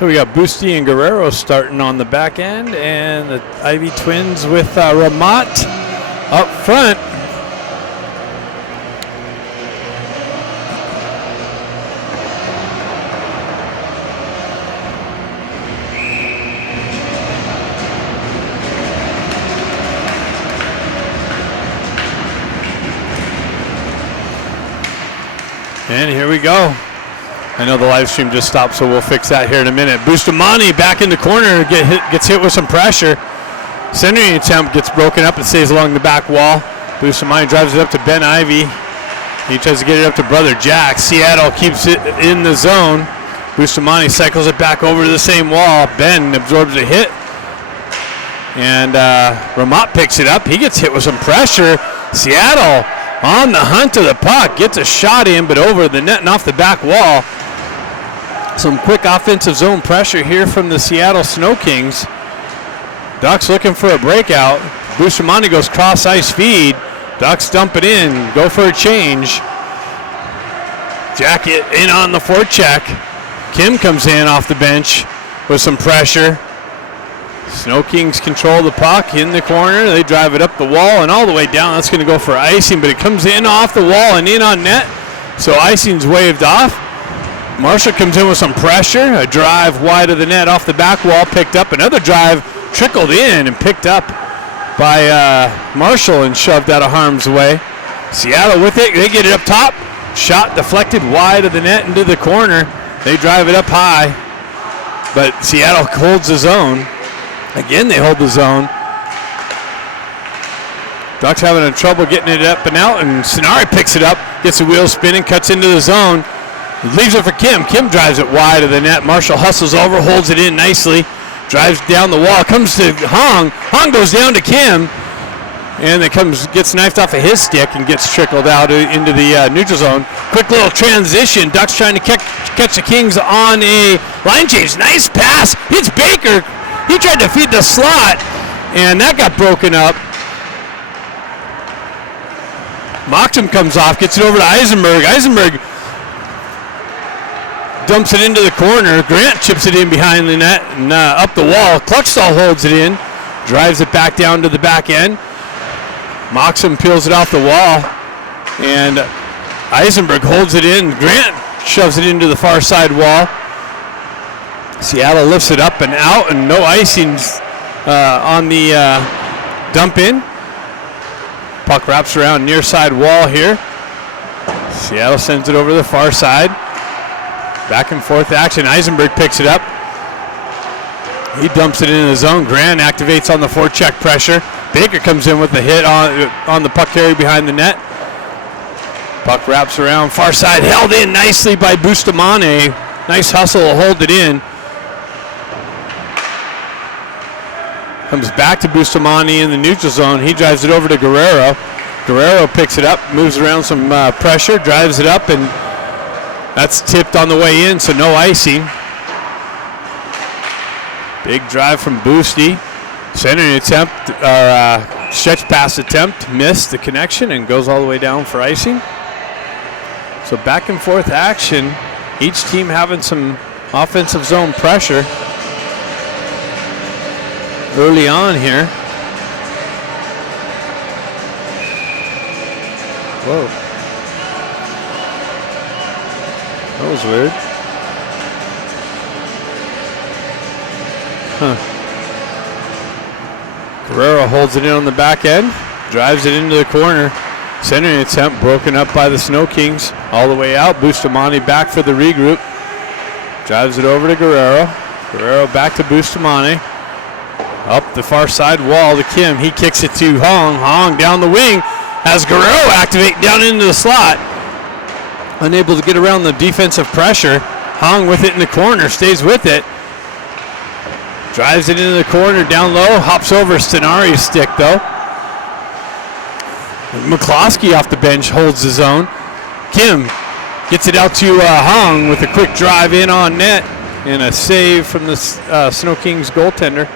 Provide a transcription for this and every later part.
So we got Boosty and Guerrero starting on the back end, and the Ivy Twins with Ramat up front. And here we go. I know the live stream just stopped, so we'll fix that here in a minute. Bustamante back in the corner, gets hit with some pressure. Centering attempt gets broken up and stays along the back wall. Bustamante drives it up to Ben Ivy. He tries to get it up to brother Jack. Seattle keeps it in the zone. Bustamante cycles it back over to the same wall. Ben absorbs a hit. And Ramat picks it up. He gets hit with some pressure. Seattle on the hunt of the puck. Gets a shot in, but over the net and off the back wall. Some quick offensive zone pressure here from the Seattle Snow Kings. Ducks looking for a breakout. Bustamante goes cross ice feed. Ducks dump it in, go for a change. Jacket in on the forecheck. Kim comes in off the bench with some pressure. Snow Kings control the puck in the corner. They drive it up the wall and all the way down. That's going to go for icing, but it comes in off the wall and in on net. So icing's waved off. Marshall comes in with some pressure. A drive wide of the net off the back wall, picked up. Another drive trickled in and picked up by Marshall and shoved out of harm's way. Seattle with it. They get it up top. Shot deflected wide of the net into the corner. They drive it up high, but Seattle holds the zone. Again, they hold the zone. Ducks having trouble getting it up and out, and Sonari picks it up, gets the wheel spinning, cuts into the zone. Leaves it for Kim. Kim drives it wide of the net. Marshall hustles over, holds it in nicely. Drives down the wall, comes to Hong. Hong goes down to Kim, and it gets knifed off of his stick and gets trickled out into the neutral zone. Quick little transition. Ducks trying to catch the Kings on a line change. Nice pass. It's Baker. He tried to feed the slot, and that got broken up. Moxham comes off, gets it over to Eisenberg. Eisenberg dumps it into the corner. Grant chips it in behind the net and up the wall. Cluckstall holds it in, drives it back down to the back end. Moxham peels it off the wall, and Eisenberg holds it in. Grant shoves it into the far side wall. Seattle lifts it up and out, and no icings on the dump in. Puck wraps around near side wall here. Seattle sends it over the far side. Back and forth action. Eisenberg picks it up. He dumps it into the zone. Grant activates on the forecheck pressure. Baker comes in with the hit on the puck carry behind the net. Puck wraps around far side, held in nicely by Bustamante. Nice hustle to hold it in. Comes back to Bustamante in the neutral zone. He drives it over to Guerrero. Guerrero picks it up, moves around some pressure, drives it up, and that's tipped on the way in, so no icing. Big drive from Boosty. Centering attempt, stretch pass attempt, missed the connection and goes all the way down for icing. So back and forth action. Each team having some offensive zone pressure early on here. Whoa. That was weird. Guerrero holds it in on the back end, drives it into the corner. Centering attempt broken up by the Snow Kings all the way out. Bustamante back for the regroup. Drives it over to Guerrero. Guerrero back to Bustamante. Up the far side wall to Kim. He kicks it to Hong. Hong down the wing. Has Guerrero activate down into the slot. Unable to get around the defensive pressure. Hong with it in the corner. Stays with it. Drives it into the corner down low. Hops over Stenari's stick though. McCloskey off the bench holds the zone. Kim gets it out to Hong with a quick drive in on net. And a save from the Snow Kings goaltender.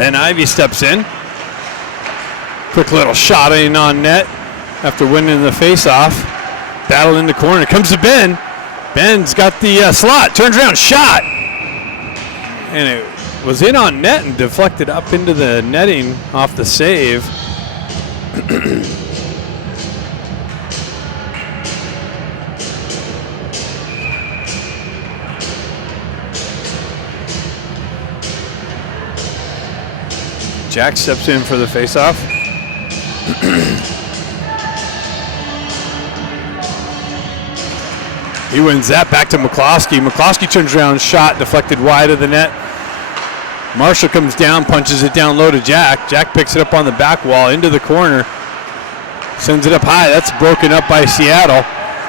Ben Ivy steps in. Quick little shot in on net after winning the face-off. Battle in the corner. Comes to Ben. Ben's got the slot. Turns around. Shot. And it was in on net and deflected up into the netting off the save. Jack steps in for the faceoff. He wins that. Back to McCloskey. McCloskey turns around, shot, deflected wide of the net. Marshall comes down, punches it down low to Jack. Jack picks it up on the back wall, into the corner. Sends it up high. That's broken up by Seattle.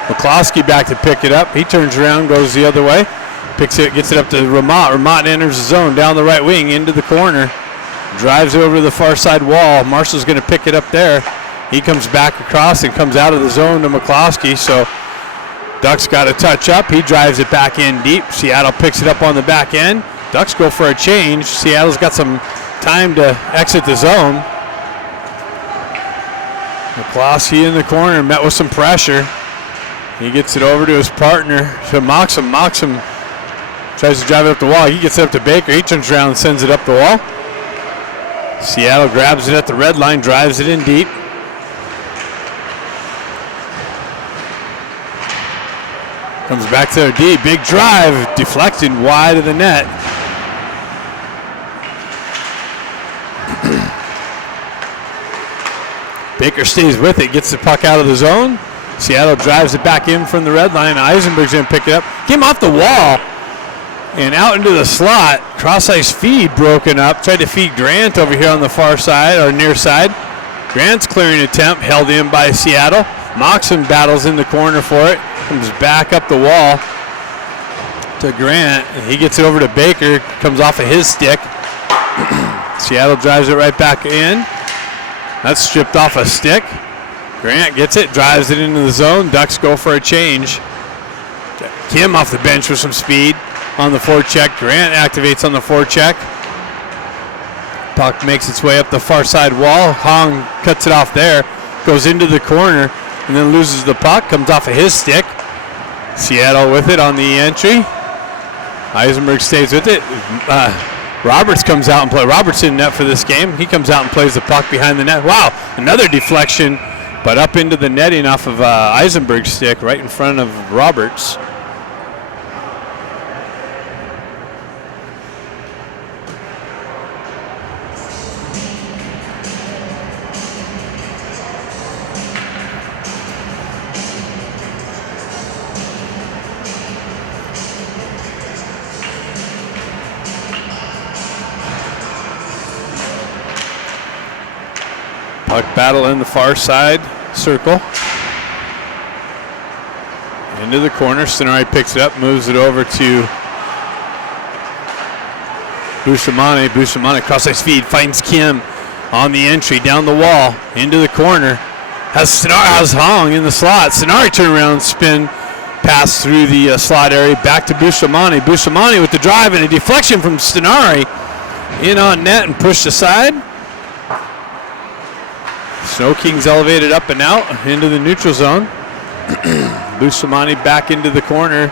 McCloskey back to pick it up. He turns around, goes the other way. Picks it, gets it up to Ramat. Ramat enters the zone, down the right wing, into the corner. Drives over to the far side wall. Marshall's going to pick it up there. He comes back across and comes out of the zone to McCloskey. So Ducks got a touch up. He drives it back in deep. Seattle picks it up on the back end. Ducks go for a change. Seattle's got some time to exit the zone. McCloskey in the corner, met with some pressure. He gets it over to his partner, to Moxham. Moxham tries to drive it up the wall. He gets it up to Baker. He turns around and sends it up the wall. Seattle grabs it at the red line, drives it in deep. Comes back to their D. Big drive, deflected wide of the net. Baker stays with it, gets the puck out of the zone. Seattle drives it back in from the red line. Eisenberg's going to pick it up. Came off the wall and out into the slot. Cross-ice feed broken up. Tried to feed Grant over here on the far side, or near side. Grant's clearing attempt, held in by Seattle. Moxon battles in the corner for it. Comes back up the wall to Grant. He gets it over to Baker. Comes off of his stick. Seattle drives it right back in. That's stripped off a stick. Grant gets it, drives it into the zone. Ducks go for a change. Kim off the bench with some speed on the forecheck. Grant activates on the forecheck. Puck makes its way up the far side wall. Hong cuts it off there. Goes into the corner and then loses the puck. Comes off of his stick. Seattle with it on the entry. Eisenberg stays with it. Roberts comes out and plays. Roberts in net for this game. He comes out and plays the puck behind the net. Wow, another deflection, but up into the netting off of Eisenberg's stick, right in front of Roberts. Puck battle in the far side circle. Into the corner. Stenari picks it up, moves it over to Bustamante. Bustamante cross-ice feed, finds Kim on the entry, down the wall, into the corner. Has Hong in the slot. Stenari turn around, spin, pass through the slot area, back to Bustamante. Bustamante with the drive and a deflection from Stenari. In on net and pushed aside. Snow Kings elevated up and out into the neutral zone. Bustamante back into the corner.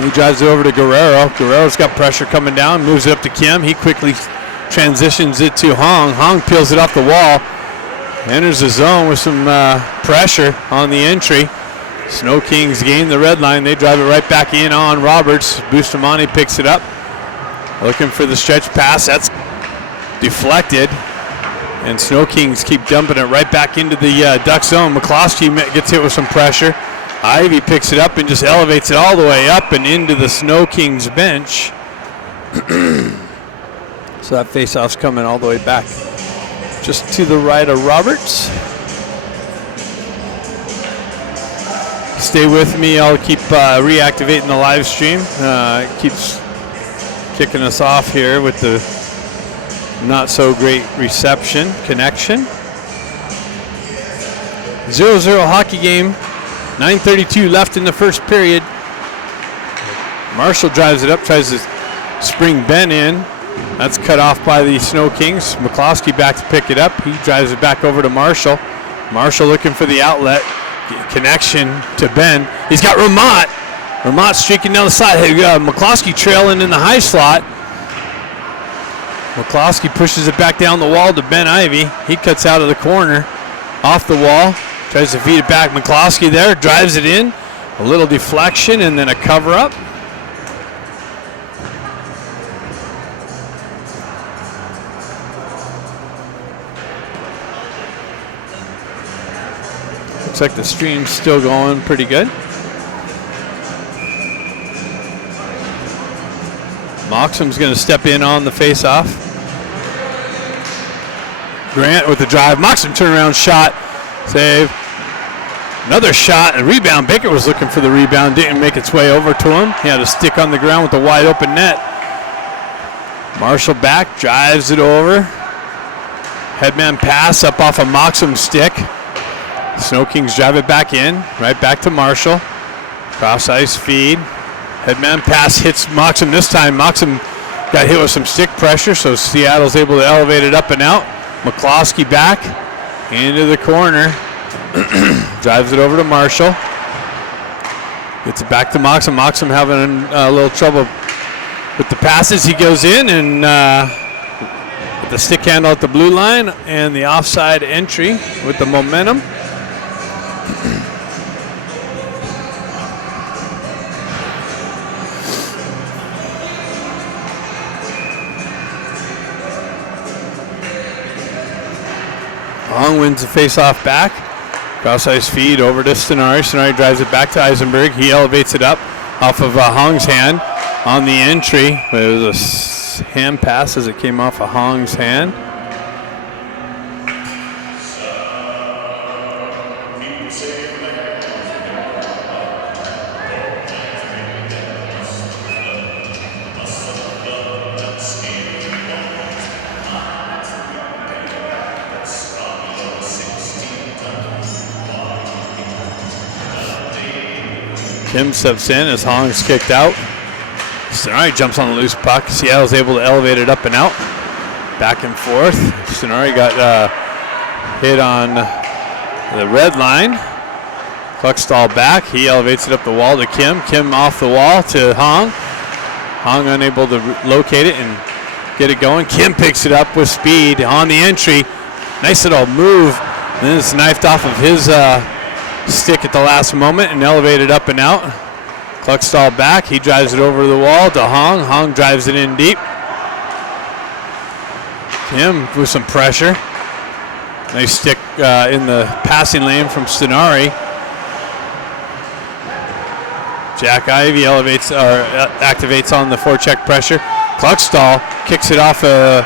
He drives it over to Guerrero. Guerrero's got pressure coming down, moves it up to Kim. He quickly transitions it to Hong. Hong peels it off the wall. Enters the zone with some pressure on the entry. Snow Kings gain the red line. They drive it right back in on Roberts. Bustamante picks it up. Looking for the stretch pass. That's deflected. And Snow Kings keep dumping it right back into the Duck zone. McCloskey gets hit with some pressure. Ivy picks it up and just elevates it all the way up and into the Snow Kings bench. So that faceoff's coming all the way back just to the right of Roberts. Stay with me. I'll keep reactivating the live stream. It keeps kicking us off here with the not so great reception connection. 0-0 hockey game. 9:32 left in the first period. Marshall drives it up, tries to spring Ben in. That's cut off by the Snow Kings. McCloskey back to pick it up. He drives it back over to Marshall. Marshall looking for the outlet. Connection to Ben. He's got Ramot. Ramot streaking down the side. Hey, McCloskey trailing in the high slot. McCloskey pushes it back down the wall to Ben Ivy. He cuts out of the corner. Off the wall. Tries to feed it back. McCloskey there. Drives it in. A little deflection and then a cover up. Looks like the stream's still going pretty good. Moxham's going to step in on the face-off. Grant with the drive. Moxham turnaround shot. Save. Another shot. A rebound. Baker was looking for the rebound. Didn't make its way over to him. He had a stick on the ground with a wide open net. Marshall back. Drives it over. Headman pass up off a Moxham stick. Snow Kings drive it back in. Right back to Marshall. Cross ice feed. Headman pass hits Moxham this time. Moxham got hit with some stick pressure, so Seattle's able to elevate it up and out. McCloskey back into the corner. Drives it over to Marshall. Gets it back to Moxham. Moxham having a little trouble with the passes. He goes in and with the stick handle at the blue line and the offside entry with the momentum. Hong wins the face-off back. Cross-ice feed over to Stenari. Stenari drives it back to Eisenberg. He elevates it up off of Hong's hand on the entry. But it was a hand pass as it came off of Hong's hand. Kim steps in as Hong's kicked out. Stenari jumps on the loose puck. Seattle's able to elevate it up and out. Back and forth. Stenari got hit on the red line. Cluckstall back. He elevates it up the wall to Kim. Kim off the wall to Hong. Hong unable to locate it and get it going. Kim picks it up with speed on the entry. Nice little move. And then it's knifed off of his stick at the last moment and elevated up and out. Cluckstall back. He drives it over the wall to Hong. Hong drives it in deep. Kim with some pressure. Nice stick in the passing lane from Stenari. Jack Ivey elevates or activates on the forecheck pressure. Cluckstall kicks it off the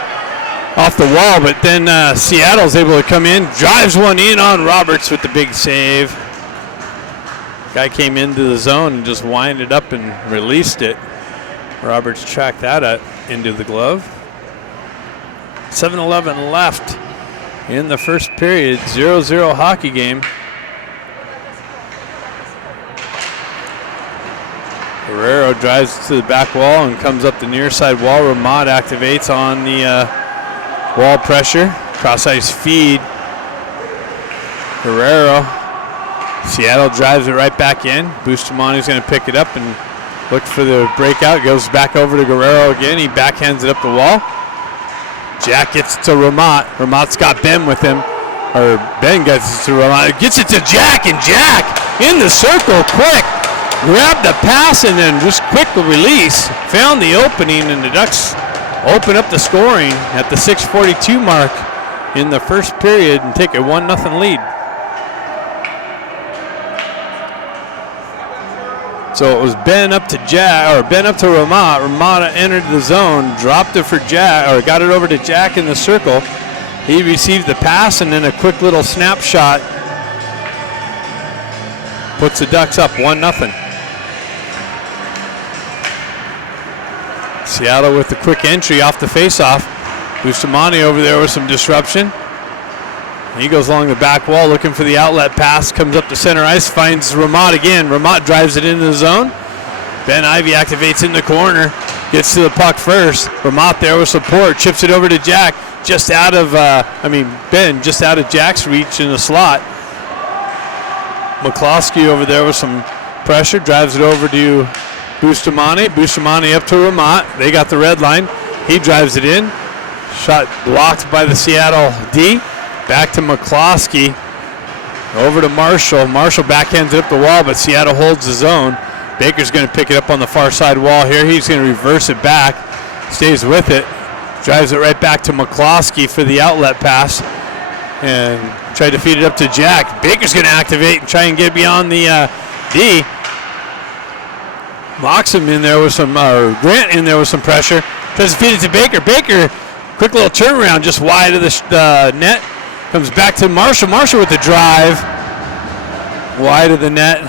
wall, but then Seattle's able to come in, drives one in on Roberts with the big save. Guy came into the zone and just winded up and released it. Roberts tracked that out into the glove. 7:11 left in the first period. 0-0 hockey game. Guerrero drives to the back wall and comes up the near side wall. Ramad activates on the wall pressure. Cross ice feed. Guerrero. Seattle drives it right back in. Bustamani's going to pick it up and look for the breakout. Goes back over to Guerrero again. He backhands it up the wall. Jack gets it to Ramat. Ramat's got Ben with him. Or Ben gets it to Ramat. Gets it to Jack, and Jack in the circle quick. Grabbed the pass and then just quick release. Found the opening, and the Ducks open up the scoring at the 6:42 mark in the first period and take a 1-0 lead. So it was Ben up to Jack, or Ben up to Ramat. Ramat entered the zone, dropped it for Jack, or got it over to Jack in the circle. He received the pass and then a quick little snapshot puts the Ducks up 1-0. Seattle with the quick entry off the faceoff. Bustamante over there with some disruption. He goes along the back wall looking for the outlet pass, comes up to center ice, finds Ramat again. Ramat drives it into the zone. Ben Ivey activates in the corner. gets to the puck first. Vermont there with support, chips it over to Jack, just out of, Ben, just out of Jack's reach in the slot. McCloskey over there with some pressure, drives it over to Bustamante. Bustamante up to Vermont. They got the red line. He drives it in. Shot blocked by the Seattle D. Back to McCloskey. Over to Marshall. Marshall backhands it up the wall, but Seattle holds the zone. Baker's going to pick it up on the far side wall here. He's going to reverse it back. Stays with it. Drives it right back to McCloskey for the outlet pass. And try to feed it up to Jack. Baker's going to activate and try and get beyond the D. Locks him in there with some, Grant in there with some pressure. Tries to feed it to Baker. Baker, quick little turnaround just wide of the net. Comes back to Marshall. Marshall with the drive. Wide of the net.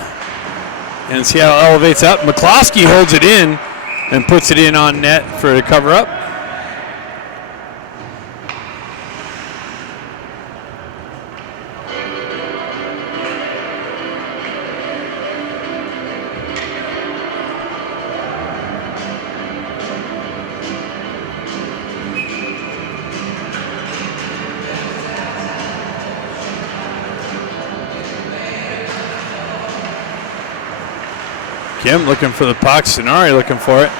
And Seattle elevates up. McCloskey holds it in and puts it in on net for a cover up. Kim looking for the puck. Sonari looking for it.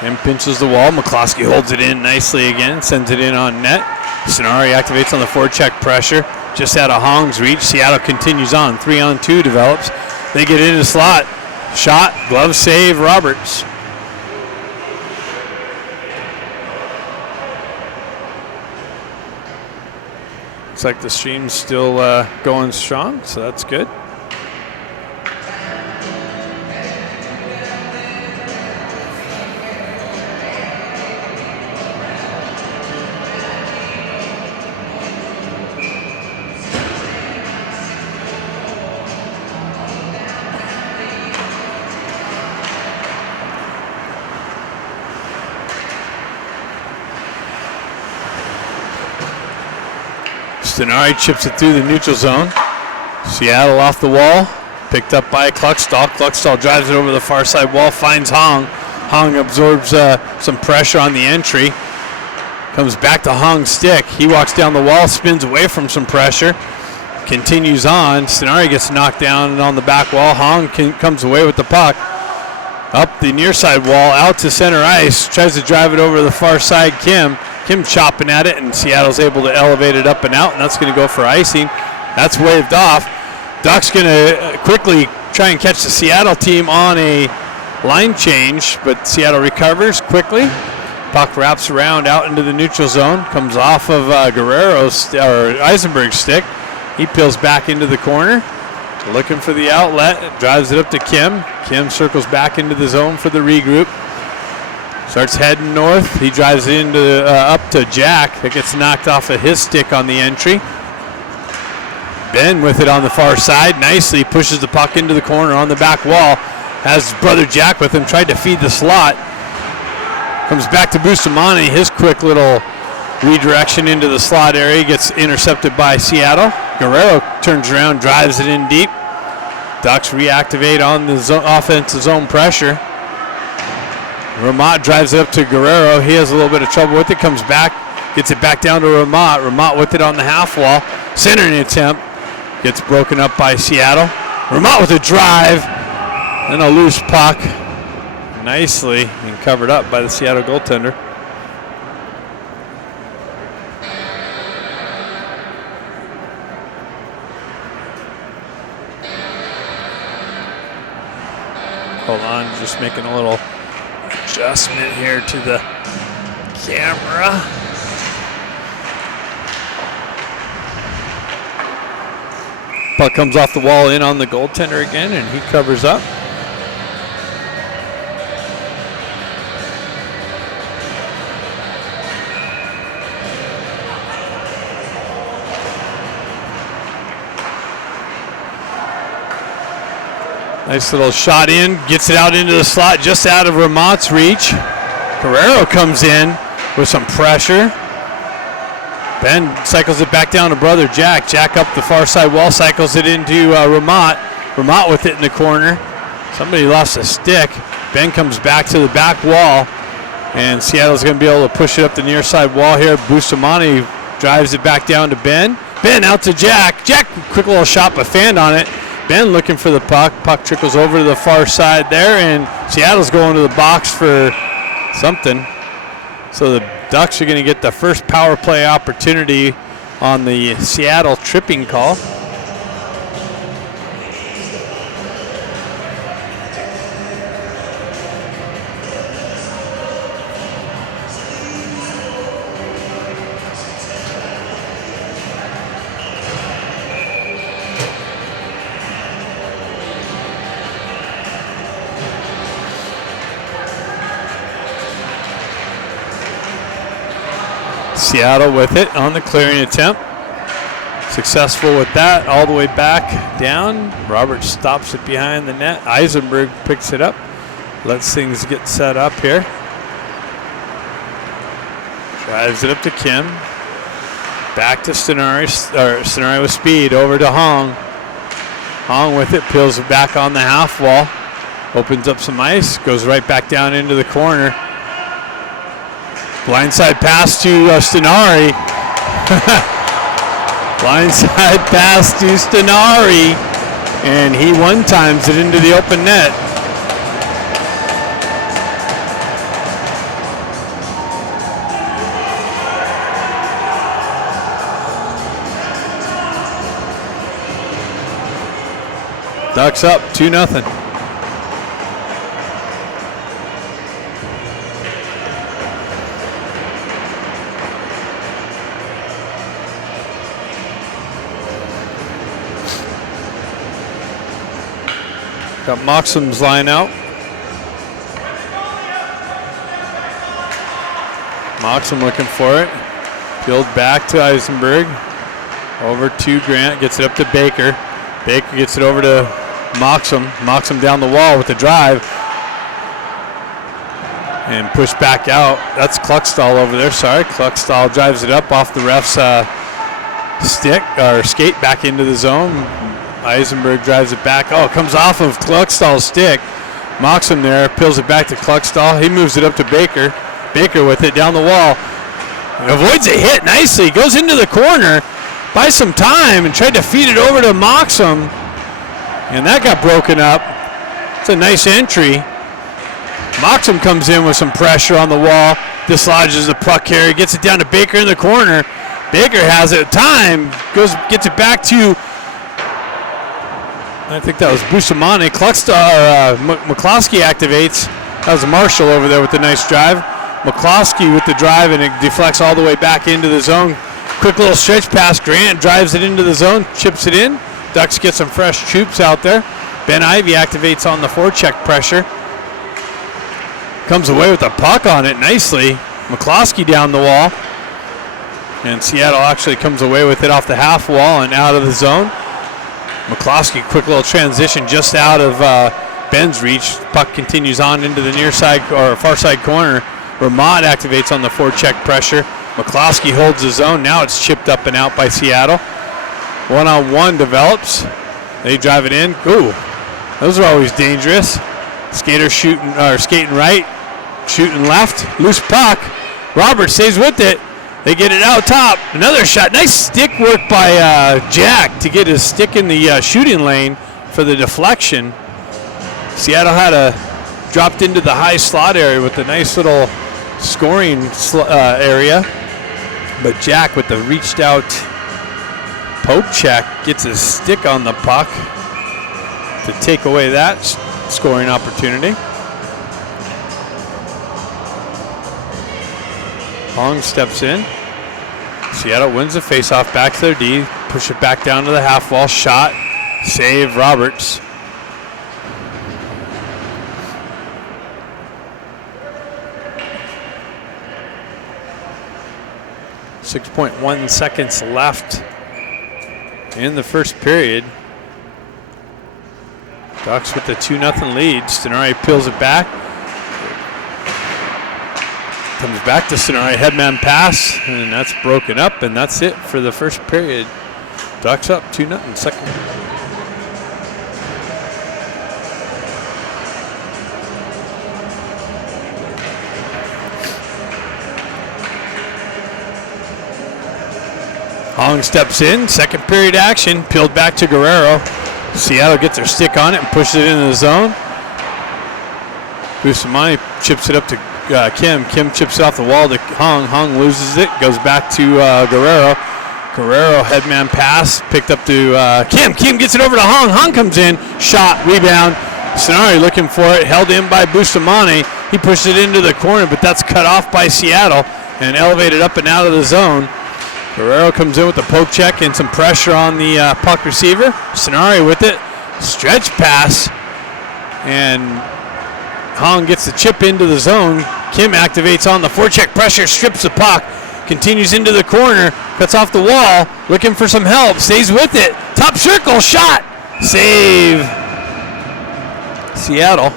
Kim pinches the wall. McCloskey holds it in nicely again. Sends it in on net. Sonari activates on the forecheck pressure. Just out of Hong's reach. Seattle continues on. 3-on-2 develops. They get into the slot. Shot. Glove save. Roberts. Looks like the stream's still going strong, so that's good. Stenari chips it through the neutral zone. Seattle off the wall. Picked up by Kluckstall. Kluckstall drives it over the far side wall. Finds Hong. Hong absorbs some pressure on the entry. Comes back to Hong's stick. He walks down the wall. Spins away from some pressure. Continues on. Stenari gets knocked down on the back wall. Hong comes away with the puck. Up the near side wall. Out to center ice. Tries to drive it over the far side. Kim chopping at it, and Seattle's able to elevate it up and out, and that's going to go for icing. That's waved off. Duck's going to quickly try and catch the Seattle team on a line change, but Seattle recovers quickly. Puck wraps around out into the neutral zone, comes off of Eisenberg's stick. He peels back into the corner, looking for the outlet, drives it up to Kim. Kim circles back into the zone for the regroup. Starts heading north. He drives into up to Jack. It gets knocked off of his stick on the entry. Ben with it on the far side. Nicely pushes the puck into the corner on the back wall. Has brother Jack with him. Tried to feed the slot. Comes back to Bustamante. His quick little redirection into the slot area. Gets intercepted by Seattle. Guerrero turns around, drives it in deep. Ducks reactivate on the offensive zone pressure. Ramat drives it up to Guerrero. He has a little bit of trouble with it. Comes back, gets it back down to Ramat. Ramat with it on the half wall. Centering attempt. Gets broken up by Seattle. Ramat with a drive. And a loose puck. Nicely and covered up by the Seattle goaltender. Hold on, just making a little adjustment here to the camera. Puck comes off the wall in on the goaltender again, and he covers up. Nice little shot in, gets it out into the slot, just out of Ramat's reach. Guerrero comes in with some pressure. Ben cycles it back down to brother Jack. Jack up the far side wall, cycles it into Ramat. Ramat with it in the corner. Somebody lost a stick. Ben comes back to the back wall, and Seattle's going to be able to push it up the near side wall here. Bustamante drives it back down to Ben. Ben out to Jack. Jack, quick little shot, but fanned on it. Ben looking for the puck. Puck trickles over to the far side there, and Seattle's going to the box for something. So the Ducks are going to get the first power play opportunity on the Seattle tripping call. Seattle with it on the clearing attempt. Successful with that, all the way back down. Roberts stops it behind the net. Eisenberg picks it up. Lets things get set up here. Drives it up to Kim. Back to Stenari. Stenari with speed. Over to Hong. Hong with it. Peels it back on the half wall. Opens up some ice. Goes right back down into the corner. Blindside pass to Stenari. Blindside pass to Stenari. And he one-times it into the open net. Ducks up 2-0. Got Moxham's line out. Moxham looking for it. Peeled back to Eisenberg. Over to Grant. Gets it up to Baker. Baker gets it over to Moxham. Moxham down the wall with the drive. And pushed back out. That's Kluckstall over there. Sorry. Kluckstall drives it up off the ref's stick or skate back into the zone. Eisenberg drives it back. Oh, it comes off of Kluckstall's stick. Moxham there, peels it back to Kluckstall. He moves it up to Baker. Baker with it down the wall. Avoids a hit nicely. Goes into the corner. Buys some time and tried to feed it over to Moxham. And that got broken up. It's a nice entry. Moxham comes in with some pressure on the wall. Dislodges the puck carrier. Gets it down to Baker in the corner. Baker has it. Time. Gets it back to... I think that was Bustamante. McCloskey activates. That was Marshall over there with the nice drive. McCloskey with the drive, and it deflects all the way back into the zone. Quick little stretch pass. Grant drives it into the zone, chips it in. Ducks get some fresh troops out there. Ben Ivey activates on the forecheck pressure. Comes away with the puck on it nicely. McCloskey down the wall. And Seattle actually comes away with it off the half wall and out of the zone. McCloskey, quick little transition just out of Ben's reach. Puck continues on into the near side or far side corner where Mott activates on the forecheck pressure. McCloskey holds the zone. Now it's chipped up and out by Seattle. One-on-one develops. They drive it in. Ooh, those are always dangerous. Skater skating right, shooting left. Loose puck. Roberts stays with it. They get it out top. Another shot. Nice stick work by Jack to get his stick in the shooting lane for the deflection. Seattle had dropped into the high slot area with a nice little scoring area. But Jack with the reached out poke check gets his stick on the puck to take away that scoring opportunity. Hong steps in. Seattle wins the faceoff back to their D. Push it back down to the half wall. Shot. Save Roberts. .1 seconds left in the first period. Ducks with the 2-0 lead. Stenari peels it back. Comes back to Stenari, headman pass, and that's broken up, and that's it for the first period. Ducks up 2-0, second. Hong steps in. Second period action. Peeled back to Guerrero. Seattle gets their stick on it and pushes it into the zone. Bustamante chips it up to Kim. Kim chips it off the wall to Hong. Hong loses it. Goes back to Guerrero. Guerrero headman pass. Picked up to Kim. Kim gets it over to Hong. Hong comes in. Shot. Rebound. Sonari looking for it. Held in by Bustamante. He pushes it into the corner, but that's cut off by Seattle and elevated up and out of the zone. Guerrero comes in with the poke check and some pressure on the puck receiver. Sonari with it. Stretch pass. And Hong gets the chip into the zone. Kim activates on the forecheck pressure, strips the puck, continues into the corner, cuts off the wall, looking for some help, stays with it. Top circle, shot, save. Seattle.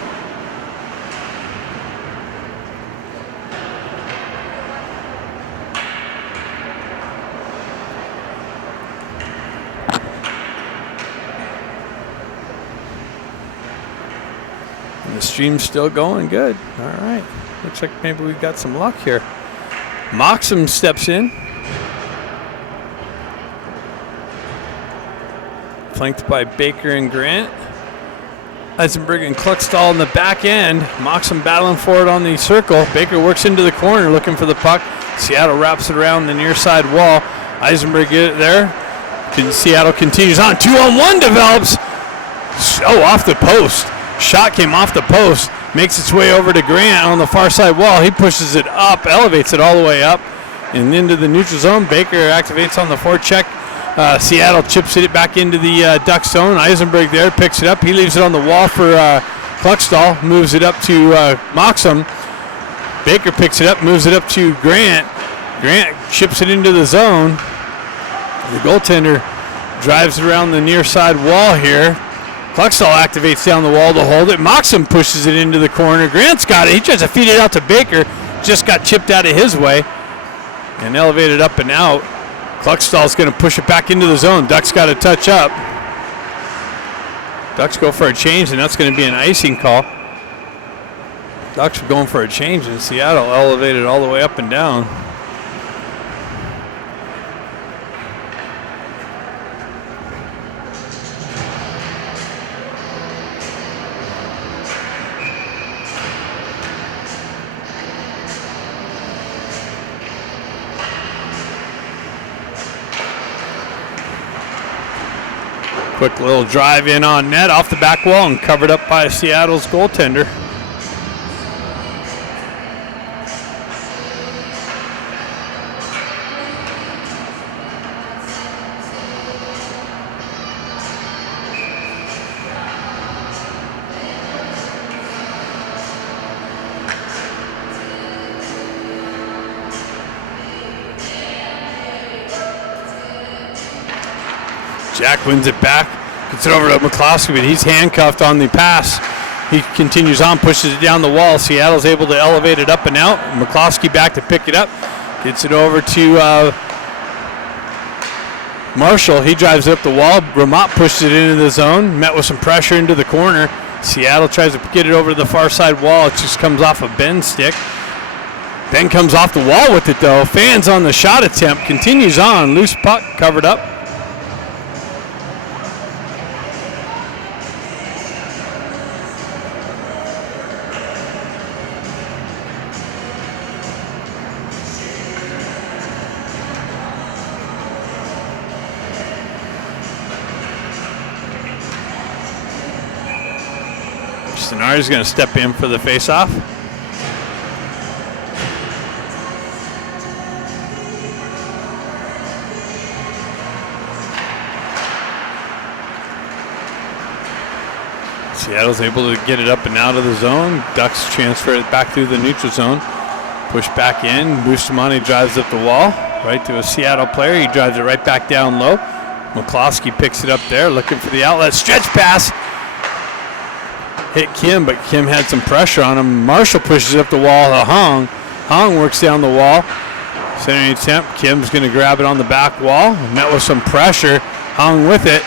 The stream's still going good. All right. Looks like maybe we've got some luck here. Moxham steps in. Flanked by Baker and Grant. Eisenberg and Kluckstall in the back end. Moxham battling for it on the circle. Baker works into the corner looking for the puck. Seattle wraps it around the near side wall. Eisenberg get it there. Seattle continues on. 2-on-1 develops. Oh, off the post. Shot came off the post, makes its way over to Grant on the far side wall. He pushes it up, elevates it all the way up and into the neutral zone. Baker activates on the forecheck. Seattle chips it back into the Duck zone. Eisenberg there picks it up. He leaves it on the wall for Kluckstall, moves it up to Moxham. Baker picks it up, moves it up to Grant. Grant chips it into the zone. The goaltender drives it around the near side wall here. Kluckstall activates down the wall to hold it. Moxham pushes it into the corner. Grant's got it. He tries to feed it out to Baker. Just got chipped out of his way and elevated up and out. Kluckstall's going to push it back into the zone. Ducks got to touch up. Ducks go for a change, and that's going to be an icing call. Ducks are going for a change, and Seattle elevated all the way up and down. Quick little drive in on net off the back wall and covered up by Seattle's goaltender. Jack wins it back, gets it over to McCloskey, but he's handcuffed on the pass. He continues on, pushes it down the wall. Seattle's able to elevate it up and out. McCloskey back to pick it up, gets it over to Marshall. He drives it up the wall. Ramot pushes it into the zone, met with some pressure into the corner. Seattle tries to get it over to the far side wall. It just comes off of Ben's stick. Ben comes off the wall with it, though. Fans on the shot attempt, continues on. Loose puck covered up. Sonari's going to step in for the face-off. Seattle's able to get it up and out of the zone. Ducks transfer it back through the neutral zone. Push back in. Bustamante drives up the wall. Right to a Seattle player. He drives it right back down low. McCloskey picks it up there, looking for the outlet. Stretch pass. Hit Kim, but Kim had some pressure on him. Marshall pushes it up the wall to Hong. Hong works down the wall. Centering attempt. Kim's going to grab it on the back wall. Met with some pressure. Hong with it.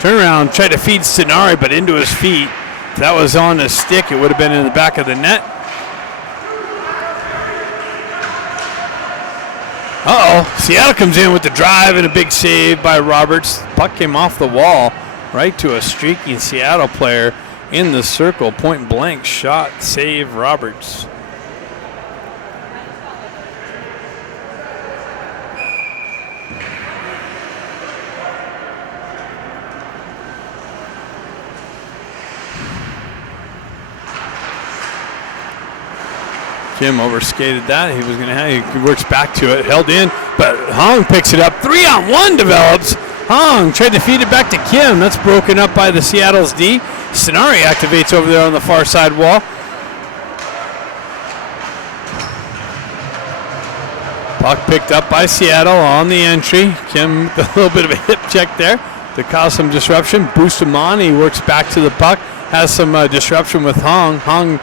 Turn around, tried to feed Sonari, but into his feet. If that was on a stick, it would have been in the back of the net. Seattle comes in with the drive and a big save by Roberts. Puck came off the wall right to a streaky Seattle player in the circle. Point blank shot, save Roberts. Kim overskated that. He was going to have, he works back to it, held in, but Hong picks it up. 3-on-1 develops. Hong tried to feed it back to Kim. That's broken up by the Seattle's D. Sonari activates over there on the far side wall. Puck picked up by Seattle on the entry. Kim with a little bit of a hip check there to cause some disruption. Boost him on. He works back to the puck. Has some disruption with Hong. Hong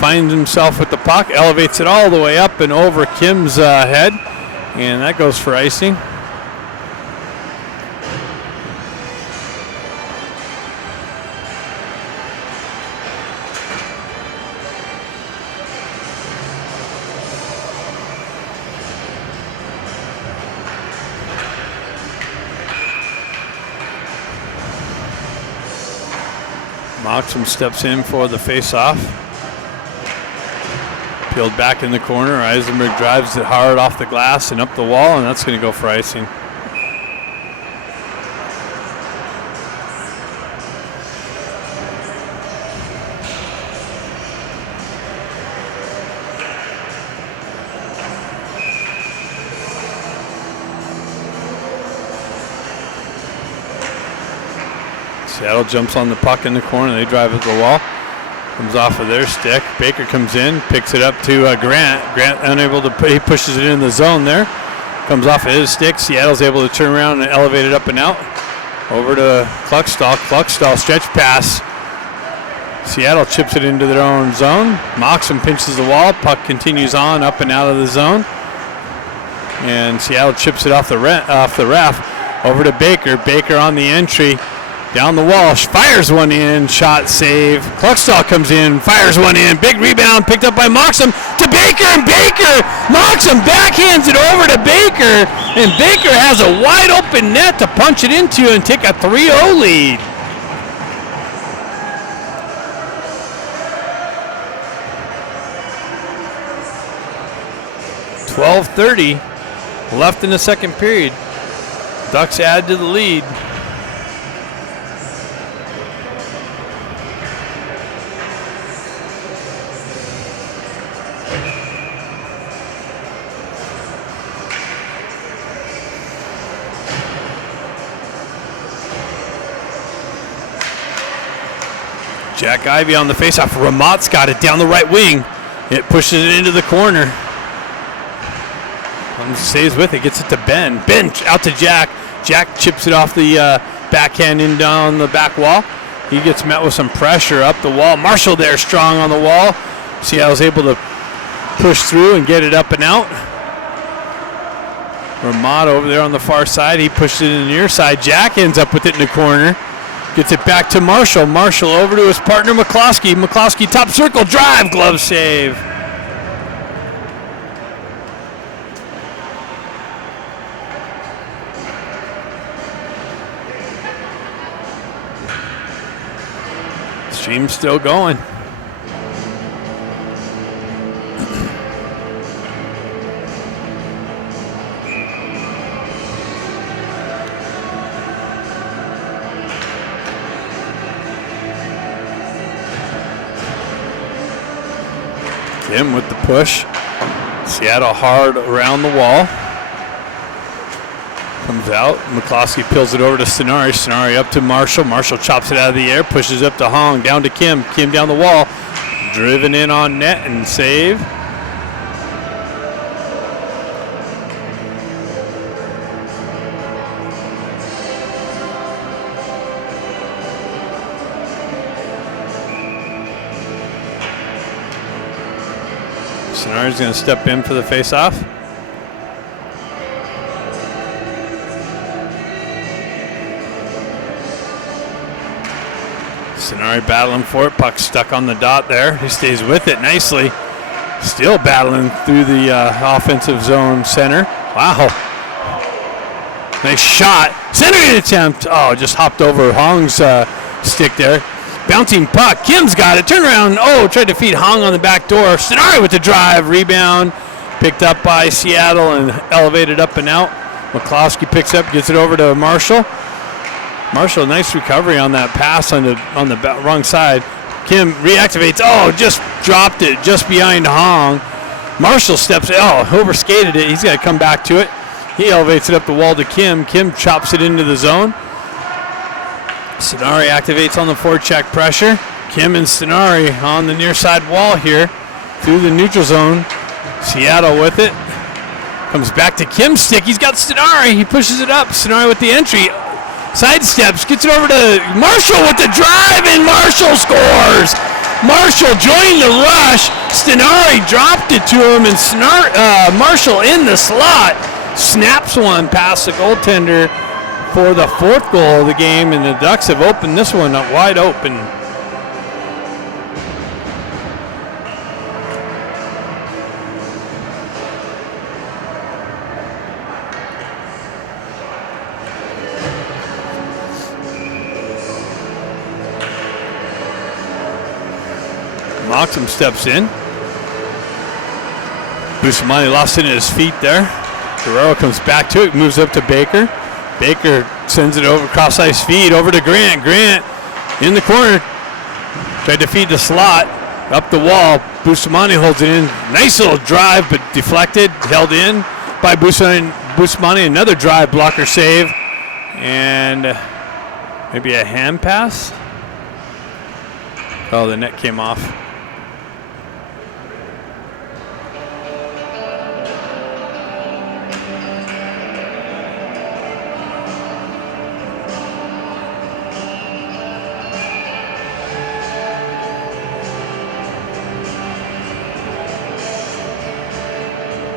finds himself with the puck, elevates it all the way up and over Kim's head, and that goes for icing. Moxham steps in for the face-off. Peeled back in the corner. Eisenberg drives it hard off the glass and up the wall, and that's going to go for icing. Seattle jumps on the puck in the corner. They drive it to the wall. Comes off of their stick. Baker comes in, picks it up to Grant. Grant unable to, he pushes it in the zone there. Comes off of his stick. Seattle's able to turn around and elevate it up and out. Over to Kluckstall. Kluckstall stretch pass. Seattle chips it into their own zone. Moxham pinches the wall. Puck continues on up and out of the zone. And Seattle chips it off the ref. Over to Baker. Baker on the entry. Down the wall, fires one in, shot save. Kluckstall comes in, fires one in, big rebound picked up by Moxham to Baker, and Baker, Moxham backhands it over to Baker, and Baker has a wide open net to punch it into and take a 3-0 lead. .12:30 left in the second period. Ducks add to the lead. Jack Ivey on the faceoff. Ramat's got it down the right wing. It pushes it into the corner. Stays with it, gets it to Ben. Ben out to Jack. Jack chips it off the backhand in down the back wall. He gets met with some pressure up the wall. Marshall there strong on the wall. Seattle's able to push through and get it up and out. Ramat over there on the far side. He pushes it in the near side. Jack ends up with it in the corner. Gets it back to Marshall. Marshall over to his partner McCloskey. McCloskey top circle drive, glove save. Stream's still going. Kim with the push. Seattle hard around the wall. Comes out. McCloskey peels it over to Stenari. Stenari up to Marshall. Marshall chops it out of the air. Pushes up to Hong. Down to Kim. Kim down the wall. Driven in on net and save. Stenari's going to step in for the face-off. Stenari battling for it. Puck stuck on the dot there. He stays with it nicely. Still battling through the offensive zone center. Wow. Nice shot. Centering attempt. Oh, just hopped over Hong's stick there. Bouncing puck. Kim's got it. Turn around. Oh, tried to feed Hong on the back door. Stenari with the drive. Rebound. Picked up by Seattle and elevated up and out. McCloskey picks up, gets it over to Marshall. Marshall, nice recovery on that pass on the wrong side. Kim reactivates. Oh, just dropped it just behind Hong. Marshall steps. Oh, overskated it. He's got to come back to it. He elevates it up the wall to Kim. Kim chops it into the zone. Stenari activates on the forecheck pressure. Kim and Stenari on the near side wall here through the neutral zone. Seattle with it. Comes back to Kim's stick. He's got Stenari. He pushes it up. Stenari with the entry. Sidesteps. Gets it over to Marshall with the drive, and Marshall scores. Marshall joined the rush. Stenari dropped it to him, and Marshall in the slot snaps one past the goaltender for the fourth goal of the game, and the Ducks have opened this one up wide open. Moxham steps in. Bustamante lost it at his feet there. Guerrero comes back to it, moves up to Baker. Baker sends it over cross ice feed over to Grant. Grant in the corner. Tried to feed the slot. Up the wall. Bustamante holds it in. Nice little drive, but deflected. Held in by Bustamante. Another drive blocker save. And maybe a hand pass. Oh, the net came off.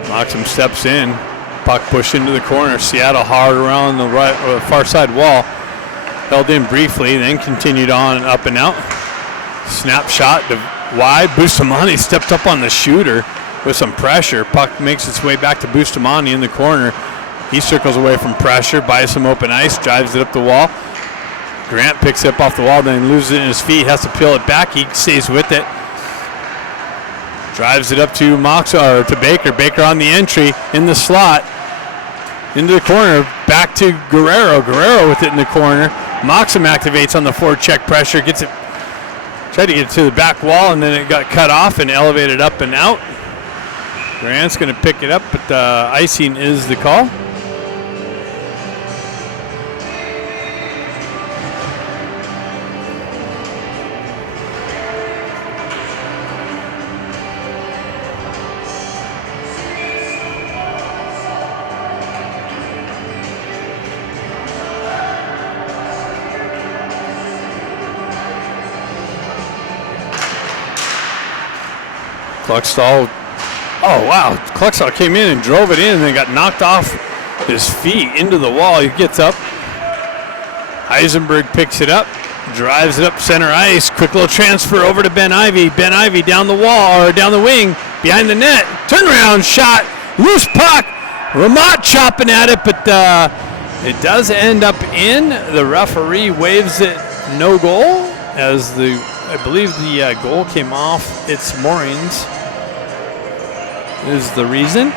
Moxham steps in. Puck pushed into the corner. Seattle hard around the right or the far side wall. Held in briefly, then continued on up and out. Snap shot to wide. Bustamante stepped up on the shooter with some pressure. Puck makes its way back to Bustamante in the corner. He circles away from pressure, buys some open ice, drives it up the wall. Grant picks it up off the wall, then loses it in his feet, has to peel it back. He stays with it. Drives it up to to Baker. Baker on the entry in the slot. Into the corner. Back to Guerrero. Guerrero with it in the corner. Moxham activates on the forward check pressure. Gets it. Tried to get it to the back wall, and then it got cut off and elevated up and out. Grant's going to pick it up, but icing is the call. Cluckstall, oh wow, Cluckstall came in and drove it in and then got knocked off his feet into the wall. He gets up. Eisenberg picks it up, drives it up center ice. Quick little transfer over to Ben Ivy. Ben Ivy down the wall, or down the wing, behind the net. Turnaround shot, loose puck. Ramat chopping at it, but it does end up in. The referee waves it no goal, as I believe the goal came off its moorings is the reason.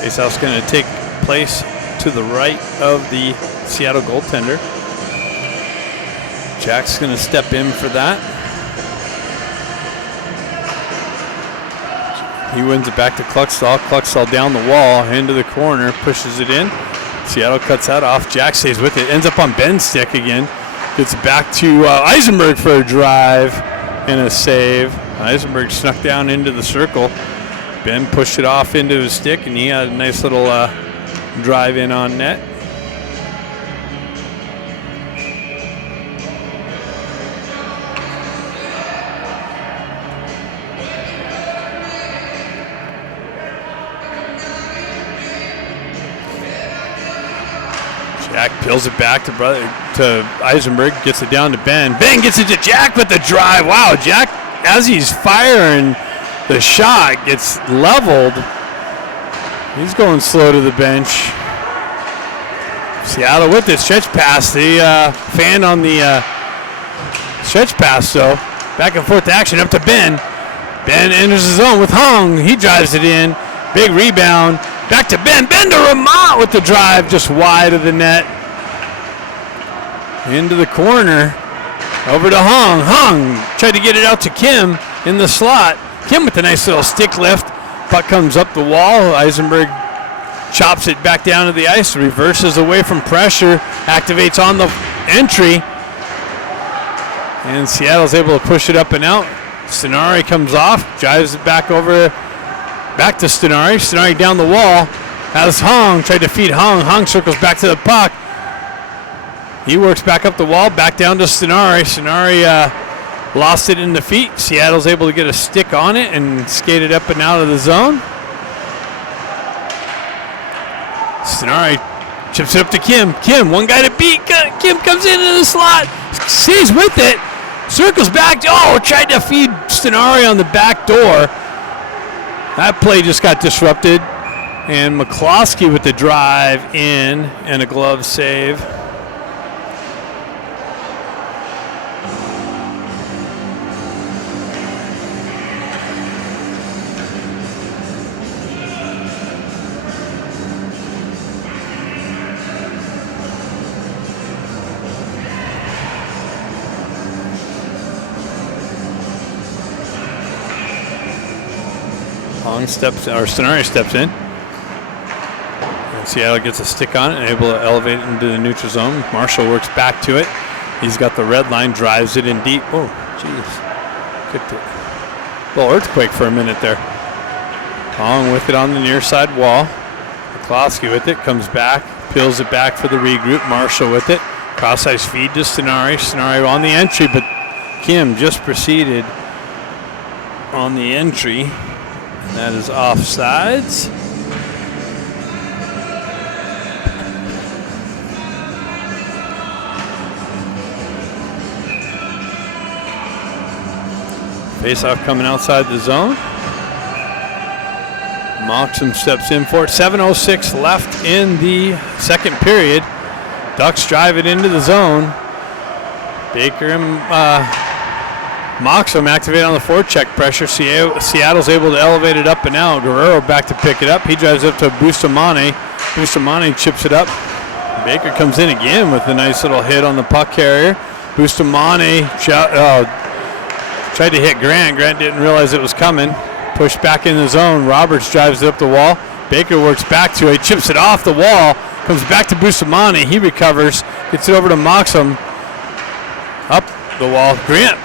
Faceoff's going to take place to the right of the Seattle goaltender. Jack's going to step in for that. He wins it back to Cluckstall. Cluckstall down the wall, into the corner, pushes it in. Seattle cuts that off. Jack stays with it. Ends up on Ben's stick again. Gets it back to Eisenberg for a drive and a save. Eisenberg snuck down into the circle. Ben pushed it off into his stick, and he had a nice little drive in on net. Jack peels it back to Eisenberg, gets it down to Ben. Ben gets it to Jack with the drive. Wow, Jack, as he's firing the shot, gets leveled. He's going slow to the bench. Seattle with it, stretch pass. The fan on the stretch pass, though. Back and forth action up to Ben. Ben enters the zone with Hung. He drives it in. Big rebound. Back to Ben. Ben to Ramont with the drive, just wide of the net. Into the corner. Over to Hung. Hung tried to get it out to Kim in the slot. Kim with a nice little stick lift. Puck comes up the wall. Eisenberg chops it back down to the ice. Reverses away from pressure. Activates on the entry. And Seattle's able to push it up and out. Stenari comes off. Drives it back over. Back to Stenari. Stenari down the wall. Has Hung. Tried to feed Hung. Hung circles back to the puck. He works back up the wall. Back down to Stenari. Stenari lost it in the feet. Seattle's able to get a stick on it and skate it up and out of the zone. Stenari chips it up to Kim. Kim, one guy to beat. Kim comes into the slot. Stays with it. Circles back. Oh, tried to feed Stenari on the back door. That play just got disrupted. And McCloskey with the drive in and a glove save. Stenari steps in. And Seattle gets a stick on it and able to elevate it into the neutral zone. Marshall works back to it. He's got the red line, drives it in deep. Oh, jeez. Kicked it. A little earthquake for a minute there. Long with it on the near side wall. McCloskey with it, comes back, peels it back for the regroup. Marshall with it. Cross-ice feed to Stenari. Stenari on the entry, but Kim just proceeded on the entry. That is offsides. Face-off coming outside the zone. Moxham steps in for it. 7:06 left in the second period. Ducks drive it into the zone. Baker and Moxham activate on the forecheck pressure. Seattle's able to elevate it up and out. Guerrero back to pick it up. He drives up to Bustamante. Bustamante chips it up. Baker comes in again with a nice little hit on the puck carrier. Bustamante tried to hit Grant. Grant didn't realize it was coming. Pushed back in the zone. Roberts drives it up the wall. Baker works back to it. Chips it off the wall. Comes back to Bustamante. He recovers. Gets it over to Moxham. Up the wall. Grant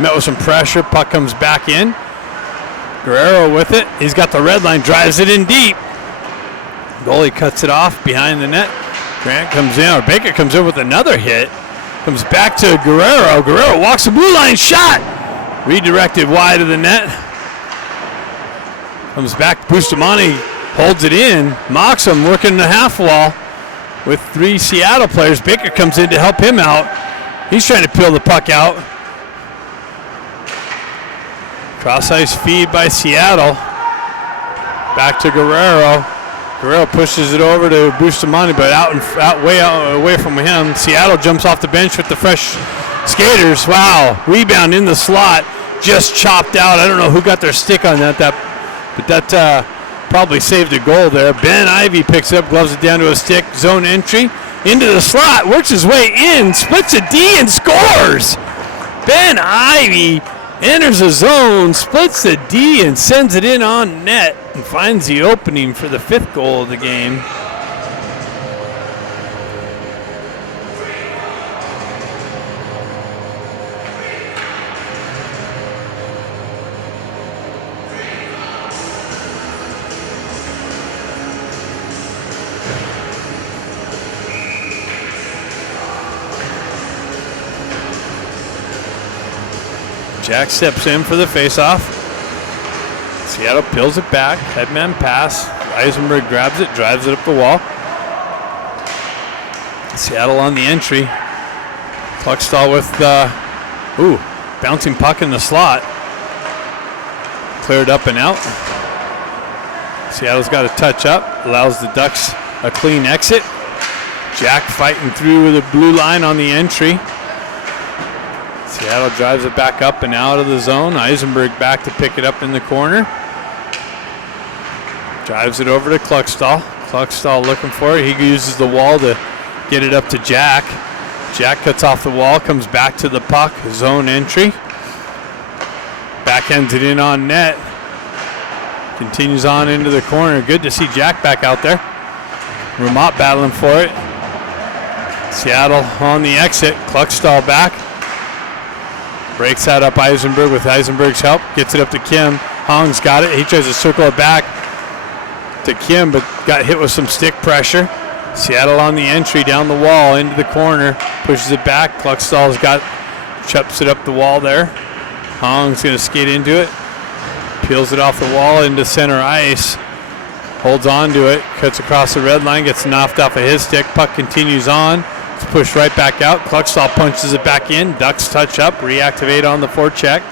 met with some pressure. Puck comes back in. Guerrero with it. He's got the red line. Drives it in deep. Goalie cuts it off behind the net. Grant comes in, or Baker comes in with another hit. Comes back to Guerrero. Guerrero walks the blue line. Shot! Redirected wide of the net. Comes back. Bustamante holds it in. Moxham working the half wall with 3 Seattle players. Baker comes in to help him out. He's trying to peel the puck out. Cross-ice feed by Seattle. Back to Guerrero. Guerrero pushes it over to Bustamante, but way away from him. Seattle jumps off the bench with the fresh skaters. Wow, rebound in the slot. Just chopped out. I don't know who got their stick on that, but that probably saved a goal there. Ben Ivy picks it up, gloves it down to a stick. Zone entry into the slot. Works his way in. Splits a D and scores. Ben Ivy enters the zone, splits the D, and sends it in on net and finds the opening for the 5th goal of the game. Jack steps in for the faceoff. Seattle peels it back. Headman pass. Eisenberg grabs it, drives it up the wall. Seattle on the entry. Cluckstall with bouncing puck in the slot. Cleared up and out. Seattle's got a touch up, allows the Ducks a clean exit. Jack fighting through the blue line on the entry. Seattle drives it back up and out of the zone. Eisenberg back to pick it up in the corner. Drives it over to Cluckstall. Cluckstall looking for it. He uses the wall to get it up to Jack. Jack cuts off the wall, comes back to the puck. Zone entry. Backhands it in on net. Continues on into the corner. Good to see Jack back out there. Ramot battling for it. Seattle on the exit. Cluckstall back. Breaks that up Eisenberg with Eisenberg's help. Gets it up to Kim. Hong's got it. He tries to circle it back to Kim, but got hit with some stick pressure. Seattle on the entry down the wall into the corner. Pushes it back. Cluckstall's chups it up the wall there. Hong's going to skate into it. Peels it off the wall into center ice. Holds on to it. Cuts across the red line. Gets knocked off of his stick. Puck continues on. It's pushed right back out. Cluckstall punches it back in. Ducks touch up. Reactivate on the forecheck.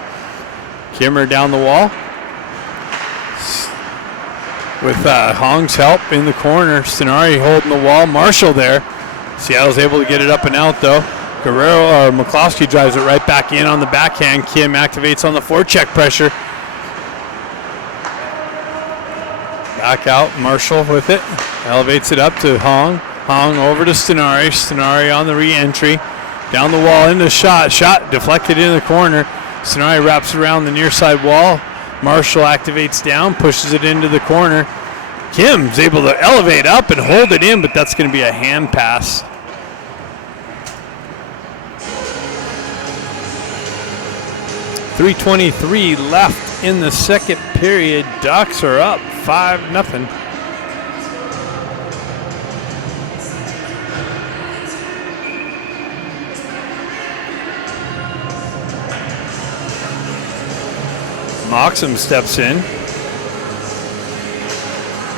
Kimmer down the wall. With Hong's help in the corner. Stenari holding the wall. Marshall there. Seattle's able to get it up and out though. McCloskey drives it right back in on the backhand. Kim activates on the forecheck pressure. Back out. Marshall with it. Elevates it up to Hong. Hong over to Stenari. Stenari on the re-entry. Down the wall into the shot. Shot deflected in the corner. Stenari wraps around the near side wall. Marshall activates down, pushes it into the corner. Kim's able to elevate up and hold it in, but that's going to be a hand pass. .323 left in the second period. Ducks are up 5-0. Moxham steps in.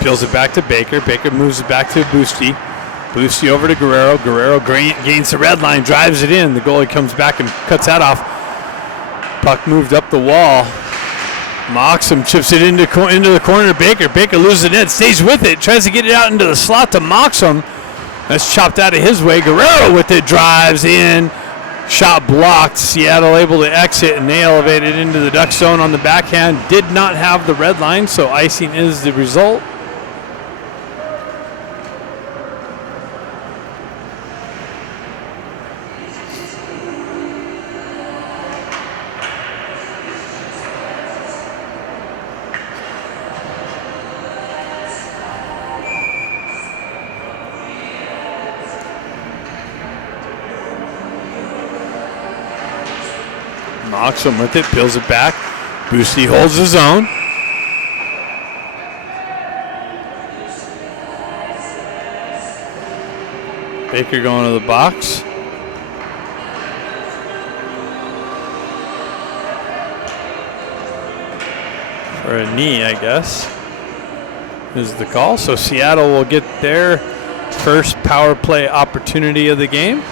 Peels it back to Baker. Baker moves it back to Boosty. Boosty over to Guerrero. Guerrero gains the red line, drives it in. The goalie comes back and cuts that off. Puck moved up the wall. Moxham chips it into the corner to Baker. Baker loses it in, stays with it, tries to get it out into the slot to Moxham. That's chopped out of his way. Guerrero with it, drives in. Shot blocked. Seattle able to exit, and they elevated into the Duck zone on the backhand. Did not have the red line, so icing is the result. Moxham with it, peels it back. Boosty holds the zone. Baker going to the box. For a knee, I guess, is the call. So Seattle will get their first power play opportunity of the game.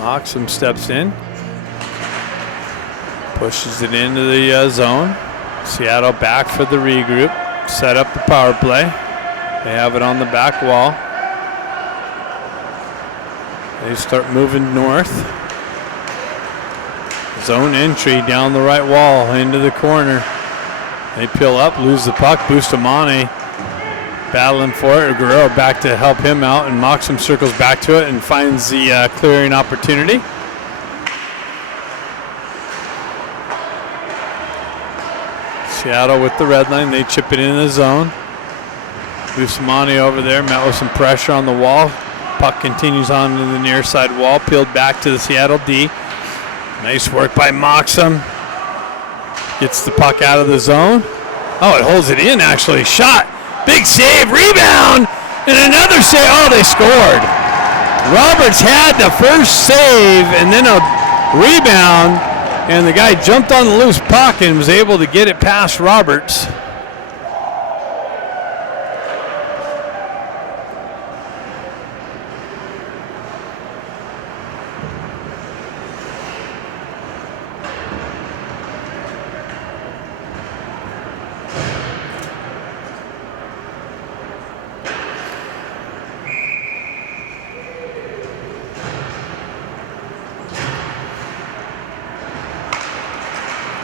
Moxham steps in, pushes it into the zone. Seattle back for the regroup, set up the power play. They have it on the back wall. They start moving north. Zone entry down the right wall into the corner. They peel up, lose the puck. Bustamante battling for it. Guerrero back to help him out, and Moxham circles back to it and finds the clearing opportunity. Seattle with the red line. They chip it in the zone. Bustamante over there met with some pressure on the wall. Puck continues on to the near side wall. Peeled back to the Seattle D. Nice work by Moxham. Gets the puck out of the zone. Oh, it holds it in actually. Shot. Big save, rebound, and another save. Oh, they scored. Roberts had the first save, and then a Rebound, and the guy jumped on the loose puck and was able to get it past Roberts.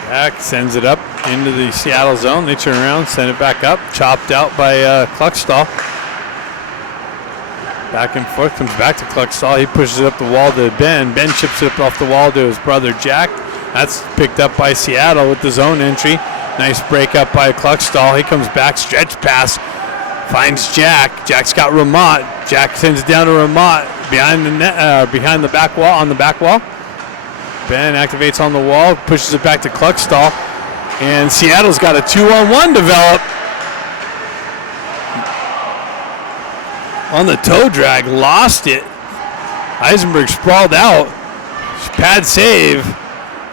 Jack sends it up into the Seattle zone. They turn around, send it back up. Chopped out by Kluckstall. Back and forth, comes back to Kluckstall. He pushes it up the wall to Ben. Ben chips it up off the wall to his brother Jack. That's picked up by Seattle with the zone entry. Nice break up by Kluckstall. He comes back, stretch pass. Finds Jack. Jack's got Ramat. Jack sends it down to Ramat behind the net, behind the back wall, on the back wall. Ben activates on the wall, pushes it back to Kluckstall, and Seattle's got a 2-on-1 develop. On the toe drag, lost it. Eisenberg sprawled out. Pad save,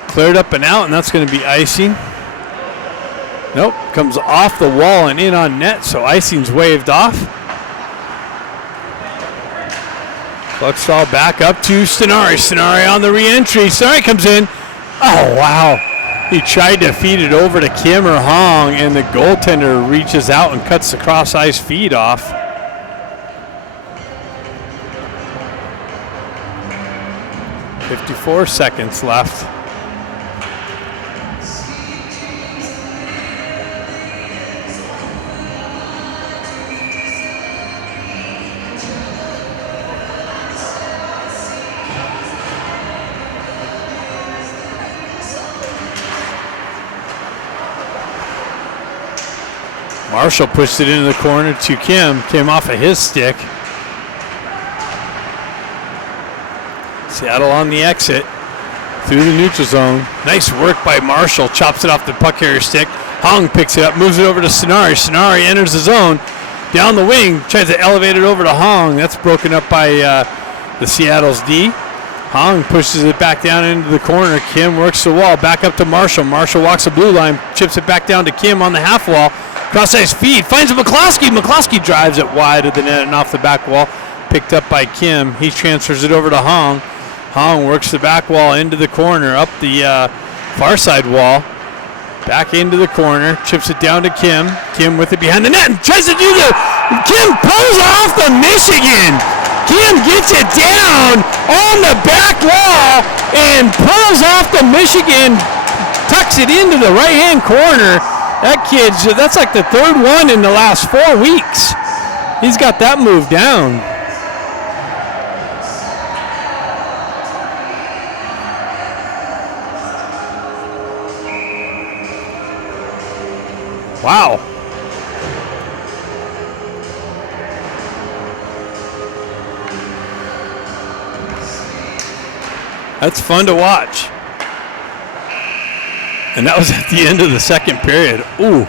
cleared up and out, and that's going to be icing. Nope, comes off the wall and in on net, so icing's waved off. Kluckstall back up to Stenari. Stenari on the re-entry. Stenari comes in. Oh, wow. He tried to feed it over to Kim or Hong, and the goaltender reaches out and cuts the cross-ice feed off. .54 seconds left. Marshall pushed it into the corner to Kim. Came off of his stick. Seattle on the exit through the neutral zone. Nice work by Marshall. Chops it off the puck carrier stick. Hong picks it up, moves it over to Stenari. Stenari enters the zone. Down the wing, tries to elevate it over to Hong. That's broken up by the Seattle's D. Hong pushes it back down into the corner. Kim works the wall. Back up to Marshall. Marshall walks the blue line. Chips it back down to Kim on the half wall. Cross-ice feed. Finds McCloskey. McCloskey drives it wide of the net and off the back wall. Picked up by Kim. He transfers it over to Hong. Hong works the back wall into the corner. Up the far side wall. Back into the corner. Chips it down to Kim. Kim with it behind the net. And tries to do the... Kim pulls off the Michigan. Kim gets it down on the back wall and pulls off the Michigan. Tucks it into the right-hand corner. That kid's, that's like the third one in the last 4 weeks. He's got that move down. Wow. That's fun to watch. And that was at the end of the second period. Ooh,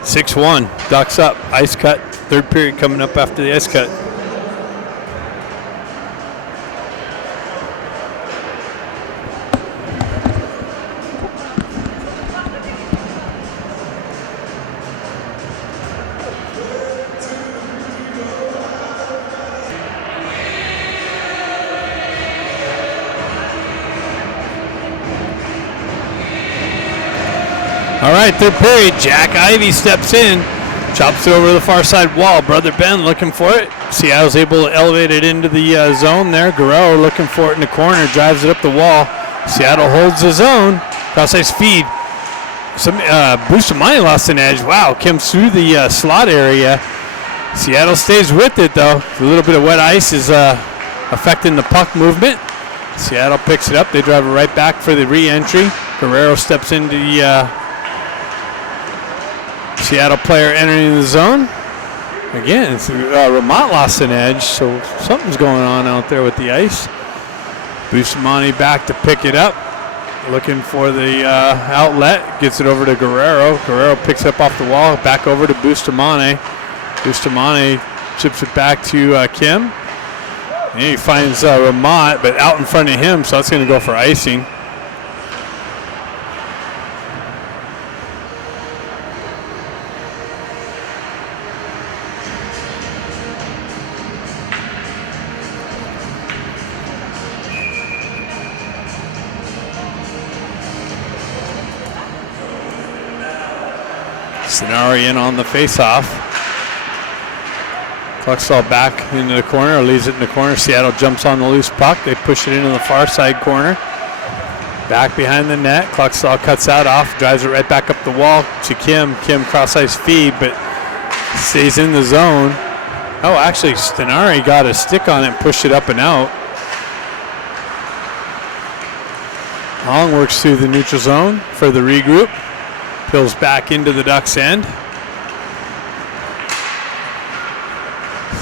6-1, Ducks up, ice cut. Third period coming up after the ice cut. All right, third period, Jack Ivey steps in, chops it over the far side wall. Brother Ben looking for it. Seattle's able to elevate it into the zone there. Guerrero looking for it in the corner, drives it up the wall. Seattle holds the zone. Cross-ice feed. Bustamante lost an edge. Wow, comes through the slot area. Seattle stays with it, though. A little bit of wet ice is affecting the puck movement. Seattle picks it up. They drive it right back for the re-entry. Guerrero steps into the... Seattle player entering the zone. Again, Ramat lost an edge, so something's going on out there with the ice. Bustamante back to pick it up. Looking for the outlet. Gets it over to Guerrero. Guerrero picks it up off the wall. Back over to Bustamante. Bustamante chips it back to Kim. And he finds Ramont, but out in front of him, so that's going to go for icing. Stenari in on the face-off. Cluxall back into the corner, or leaves it in the corner. Seattle jumps on the loose puck. They push it into the far side corner. Back behind the net. Cluxall cuts that off, drives it right back up the wall to Kim. Kim cross-ice feed, but stays in the zone. Oh, actually, Stenari got a stick on it and pushed it up and out. Hong works through the neutral zone for the regroup. Pills back into the Ducks' end.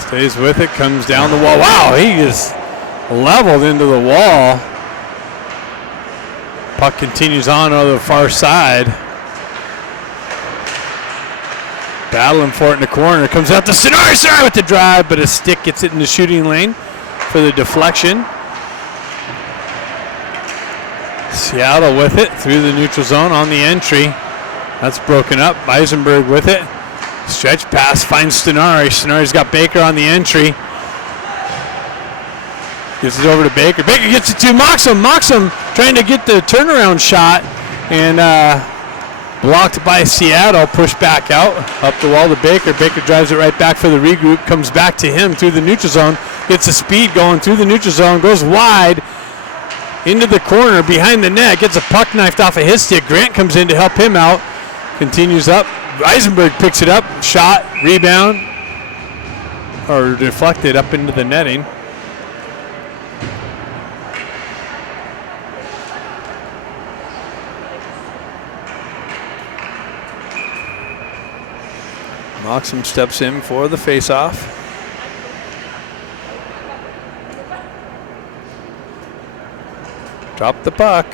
Stays with it, comes down the wall. Wow, he is leveled into the wall. Puck continues on the far side. Battling for it in the corner. Comes out to Stenari with the drive, but a stick gets it in the shooting lane for the deflection. Seattle with it through the neutral zone on the entry. That's broken up. Eisenberg with it. Stretch pass finds Stenari. Stenari's got Baker on the entry. Gives it over to Baker. Baker gets it to Moxham. Moxham trying to get the turnaround shot and blocked by Seattle. Pushed back out. Up the wall to Baker. Baker drives it right back for the regroup. Comes back to him through the neutral zone. Gets the speed going through the neutral zone. Goes wide into the corner behind the net. Gets a puck knifed off of his stick. Grant comes in to help him out. Continues up. Eisenberg picks it up. Shot. Rebound. Or deflected up into the netting. Moxham steps in for the face-off. Drop the puck.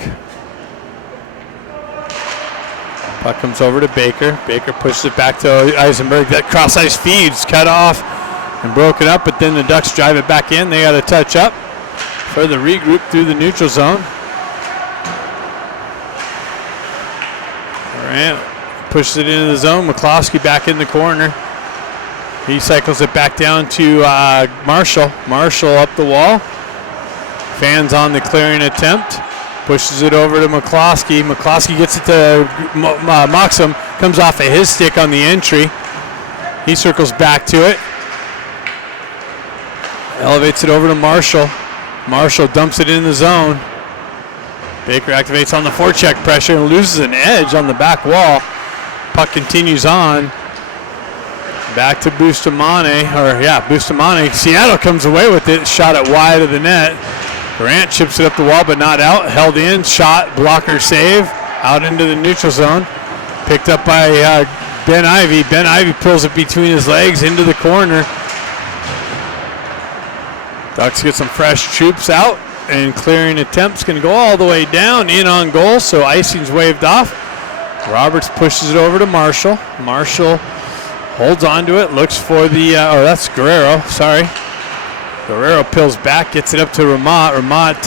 Puck comes over to Baker. Baker pushes it back to Eisenberg. That cross-ice feed's cut off and broken up, but then the Ducks drive it back in. They got to touch up for the regroup through the neutral zone. Durant pushes it into the zone. McCloskey back in the corner. He cycles it back down to Marshall. Marshall up the wall. Fans on the clearing attempt. Pushes it over to McCloskey. McCloskey gets it to Moxham. Comes off of his stick on the entry. He circles back to it. Elevates it over to Marshall. Marshall dumps it in the zone. Baker activates on the forecheck pressure and loses an edge on the back wall. Puck continues on. Back to Bustamante. Bustamante. Seattle comes away with it. Shot it wide of the net. Grant chips it up the wall, but not out. Held in, shot, blocker save. Out into the neutral zone. Picked up by Ben Ivy. Ben Ivy pulls it between his legs into the corner. Ducks get some fresh troops out, and clearing attempt's going to go all the way down, in on goal, so icing's waved off. Roberts pushes it over to Marshall. Marshall holds on to it, looks for the, that's Guerrero, sorry. Guerrero pills back, gets it up to Ramont. Ramont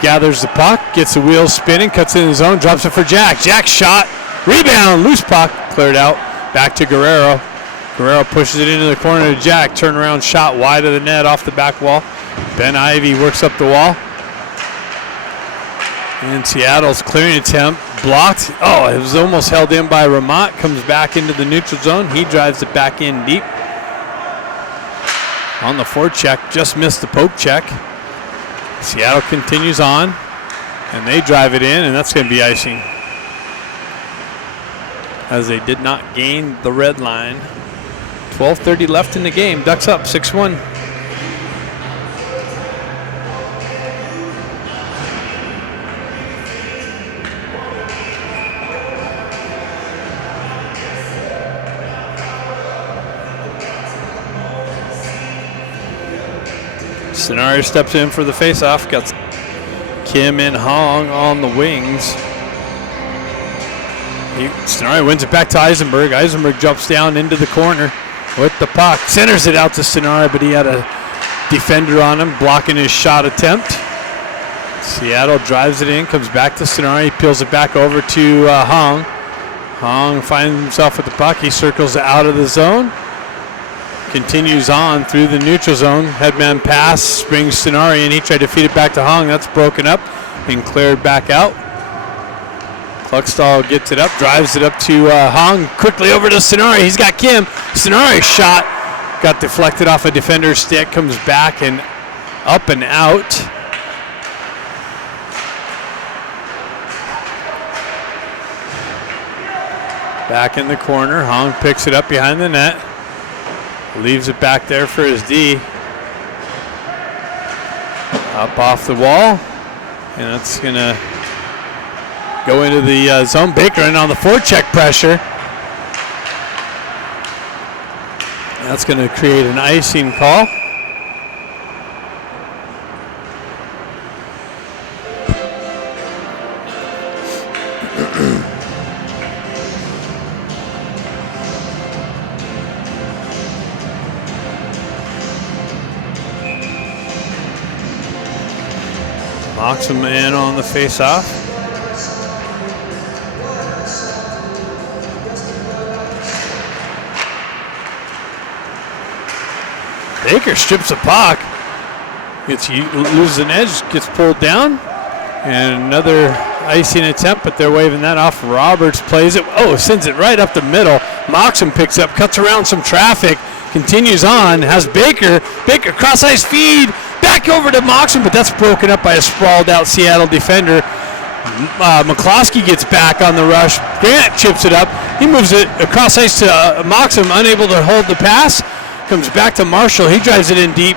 gathers the puck, gets the wheels spinning, cuts in his zone, drops it for Jack. Jack shot, rebound, loose puck, cleared out, back to Guerrero. Guerrero pushes it into the corner to Jack, turnaround shot wide of the net off the back wall. Ben Ivy works up the wall. And Seattle's clearing attempt, blocked. Oh, it was almost held in by Ramont, comes back into the neutral zone. He drives it back in deep. On the forecheck, just missed the poke check. Seattle continues on, and they drive it in, and that's going to be icing, as they did not gain the red line. 12:30 left in the game. Ducks up 6-1. Stenari steps in for the faceoff. Got Kim and Hong on the wings. Stenari wins it back to Eisenberg. Eisenberg jumps down into the corner with the puck. Centers it out to Stenari, but he had a defender on him, blocking his shot attempt. Seattle drives it in, comes back to Sonari, peels it back over to Hong. Hong finds himself with the puck. He circles out of the zone. Continues on through the neutral zone. Headman pass, brings Sonari, and he tried to feed it back to Hong. That's broken up and cleared back out. Kluckstall gets it up, drives it up to Hong. Quickly over to Sonari. He's got Kim. Sonari's shot got deflected off a defender's stick. Comes back and up and out. Back in the corner. Hong picks it up behind the net. Leaves it back there for his D. Up off the wall. And that's going to go into the zone. Baker in on the forecheck pressure. That's going to create an icing call. Knocks him in on the face-off. Baker strips the puck. Loses an edge, gets pulled down. And another icing attempt, but they're waving that off. Roberts plays it. Oh, sends it right up the middle. Moxham picks up, cuts around some traffic, continues on, has Baker. Baker cross-ice feed. Back over to Moxham, but that's broken up by a sprawled out Seattle defender. McCloskey gets back on the rush. Grant chips it up. He moves it across ice to Moxham, unable to hold the pass. Comes back to Marshall. He drives it in deep.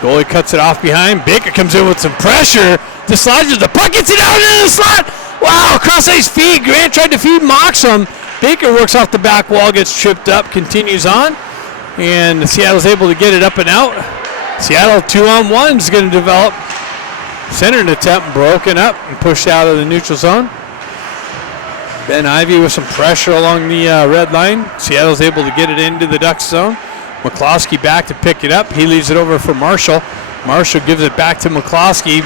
Goalie cuts it off behind. Baker comes in with some pressure. Dislodges the puck, gets it out into the slot. Wow, cross ice feed. Grant tried to feed Moxham. Baker works off the back wall, gets tripped up, continues on. And Seattle's able to get it up and out. Seattle 2-on-1 is going to develop. Centered attempt broken up and pushed out of the neutral zone. Ben Ivey with some pressure along the red line. Seattle's able to get it into the Ducks zone. McCloskey back to pick it up. He leaves it over for Marshall. Marshall gives it back to McCloskey,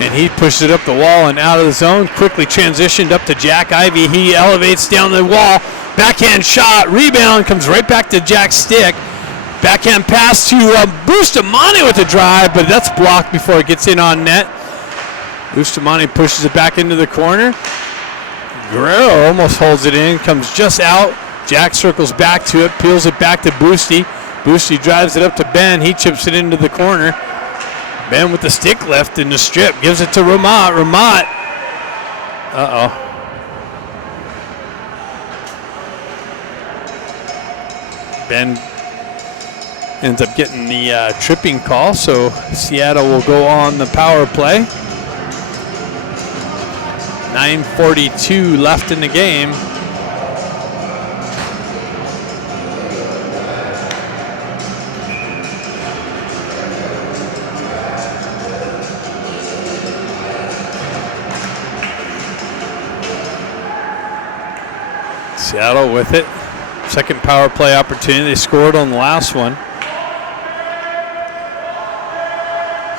and he pushes it up the wall and out of the zone. Quickly transitioned up to Jack Ivey. He elevates down the wall. Backhand shot. Rebound comes right back to Jack's stick. Backhand pass to Bustamante with a drive, but that's blocked before it gets in on net. Bustamante pushes it back into the corner. Guerrero almost holds it in, comes just out. Jack circles back to it, peels it back to Boosty. Boosty drives it up to Ben. He chips it into the corner. Ben with the stick lift in the strip, gives it to Ramat. Ramat. Ben ends up getting the tripping call, so Seattle will go on the power play. 9:42 left in the game. Seattle with it. Second power play opportunity. They scored on the last one.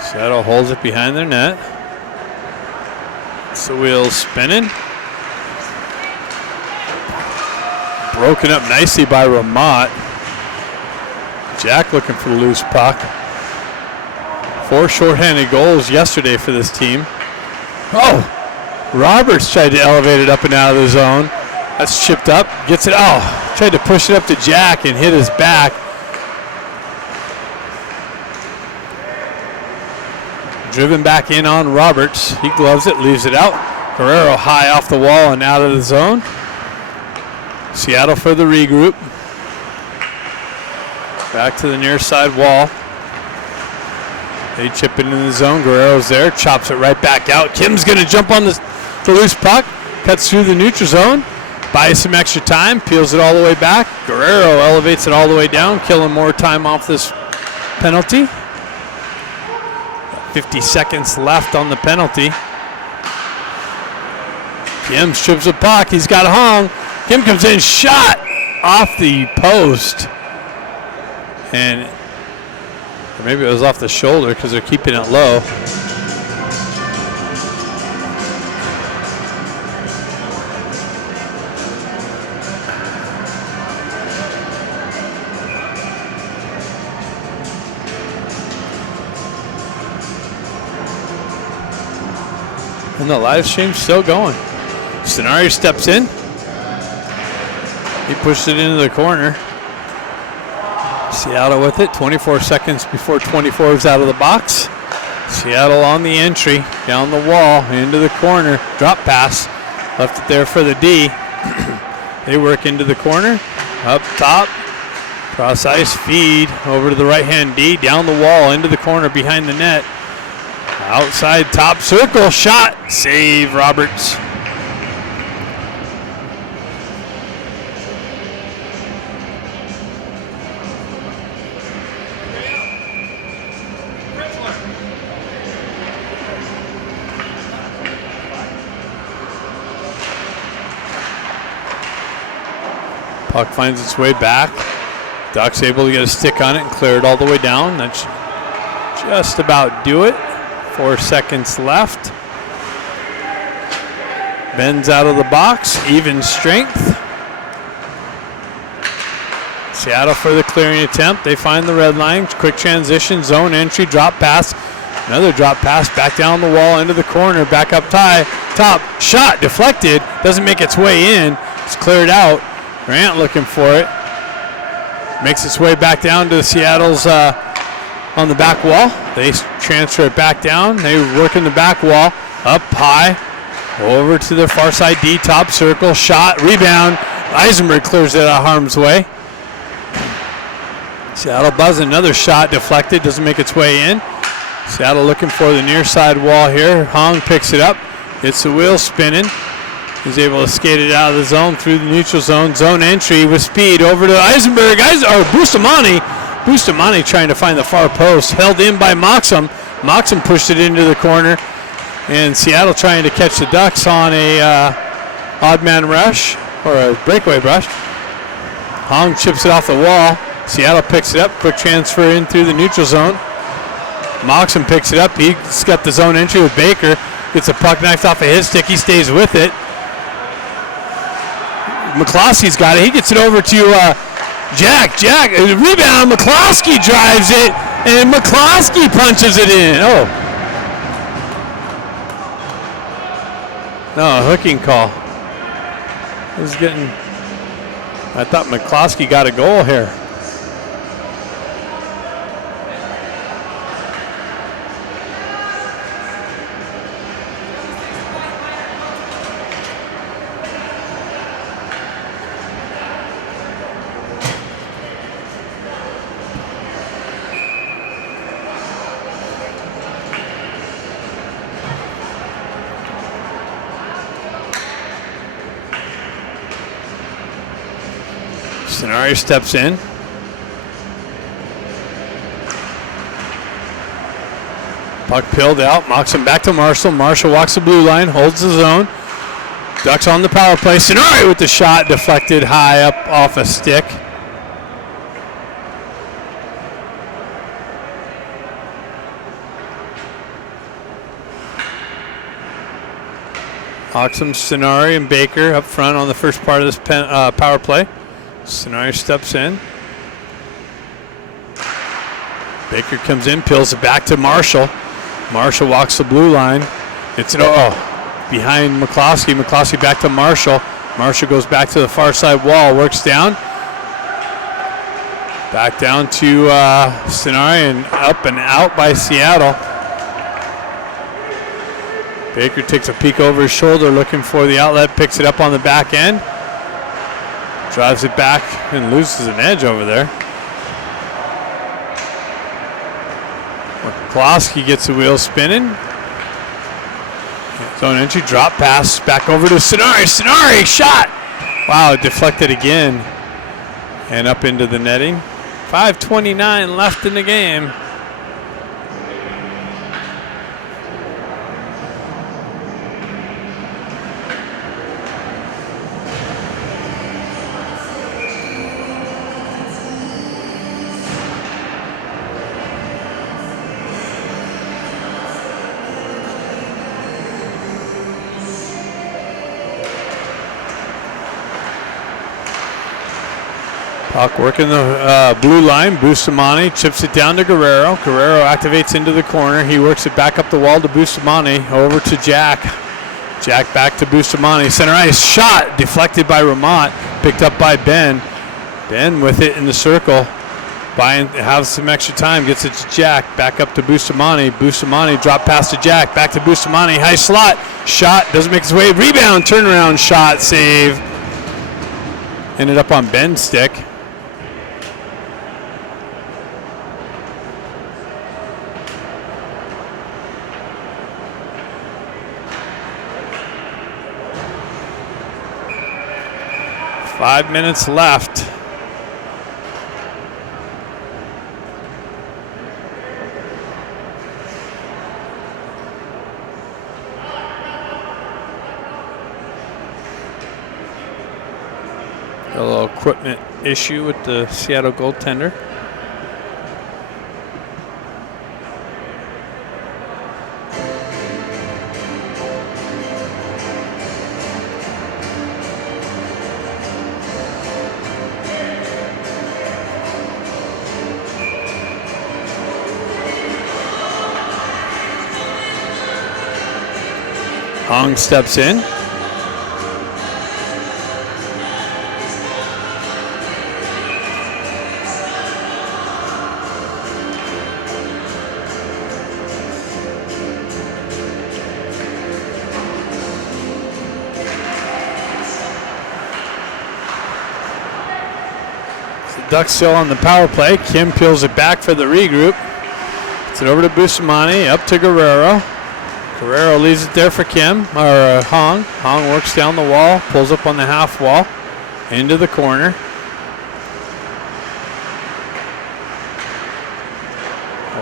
Seattle holds it behind their net. It's the wheels spinning. Broken up nicely by Ramat. Jack looking for the loose puck. 4 shorthanded goals yesterday for this team. Oh! Roberts tried to elevate it up and out of the zone. That's chipped up. Gets it. Oh! Tried to push it up to Jack and hit his back. Driven back in on Roberts. He gloves it, leaves it out. Guerrero high off the wall and out of the zone. Seattle for the regroup. Back to the near side wall. They chip it into the zone. Guerrero's there, chops it right back out. Kim's going to jump on the loose puck. Cuts through the neutral zone. Buys some extra time, peels it all the way back. Guerrero elevates it all the way down, killing more time off this penalty. 50 seconds left on the penalty. Kim strips the puck. He's got Hong. Kim comes in, shot off the post. And Or maybe it was off the shoulder because they're keeping it low. And the live stream's still going. Stenari steps in. He pushed it into the corner. Seattle with it. 24 seconds before 24 is out of the box. Seattle on the entry. Down the wall. Into the corner. Drop pass. Left it there for the D. They work into the corner. Up top. Cross ice feed. Over to the right hand D. Down the wall. Into the corner behind the net. Outside top circle, shot, save Roberts. Puck finds its way back. Ducks able to get a stick on it and clear it all the way down. That's just about do it. 4 seconds left. Bends out of the box, even strength. Seattle for the clearing attempt. They find the red line. Quick transition, zone entry, drop pass. Another drop pass back down the wall into the corner. Back up top. Shot deflected. Doesn't make its way in. It's cleared out. Grant looking for it. Makes its way back down to Seattle's on the back wall. They transfer it back down. They work in the back wall. Up high. Over to the far side D. Top circle. Shot. Rebound. Eisenberg clears it out of harm's way. Seattle buzzing. Another shot deflected. Doesn't make its way in. Seattle looking for the near side wall here. Hong picks it up. Gets the wheel spinning. He's able to skate it out of the zone through the neutral zone. Zone entry with speed over to Eisenberg. Bustamante. Bustamante trying to find the far post. Held in by Moxham. Moxham pushed it into the corner. And Seattle trying to catch the Ducks on a odd man rush or a breakaway rush. Hong chips it off the wall. Seattle picks it up. Quick transfer in through the neutral zone. Moxham picks it up. He's got the zone entry with Baker. Gets a puck knifed off of his stick. He stays with it. McCloskey's got it. He gets it over to Jack, rebound, McCloskey drives it, and McCloskey punches it in. Oh. No, a hooking call. I thought McCloskey got a goal here. Stenari steps in. Puck peeled out. Moxham back to Marshall. Marshall walks the blue line, holds the zone. Ducks on the power play. Stenari with the shot deflected high up off a stick. Moxham, Stenari, and Baker up front on the first part of this power play. Stenari steps in. Baker comes in, peels it back to Marshall. Marshall walks the blue line. It's behind McCloskey. McCloskey back to Marshall. Marshall goes back to the far side wall, works down. Back down to Stenari and up and out by Seattle. Baker takes a peek over his shoulder looking for the outlet, picks it up on the back end. Drives it back and loses an edge over there. McCloskey gets the wheel spinning. Zone entry, drop pass, back over to Stenari. Stenari, shot! Wow, deflected again. And up into the netting. 5:29 left in the game. Puck working the blue line. Bustamante chips it down to Guerrero. Guerrero activates into the corner. He works it back up the wall to Bustamante. Over to Jack. Jack back to Bustamante. Center ice shot deflected by Ramat. Picked up by Ben. Ben with it in the circle. Has some extra time. Gets it to Jack. Back up to Bustamante. Bustamante drop pass to Jack. Back to Bustamante. High slot. Shot. Doesn't make its way. Rebound. Turnaround shot. Save. Ended up on Ben's stick. Five minutes left. A little equipment issue with the Seattle goaltender. Hong steps in. Ducks still on the power play. Kim peels it back for the regroup. Gets it over to Bustamante, up to Guerrero. Guerrero leaves it there for Kim, or Hong. Hong works down the wall, pulls up on the half wall, into the corner.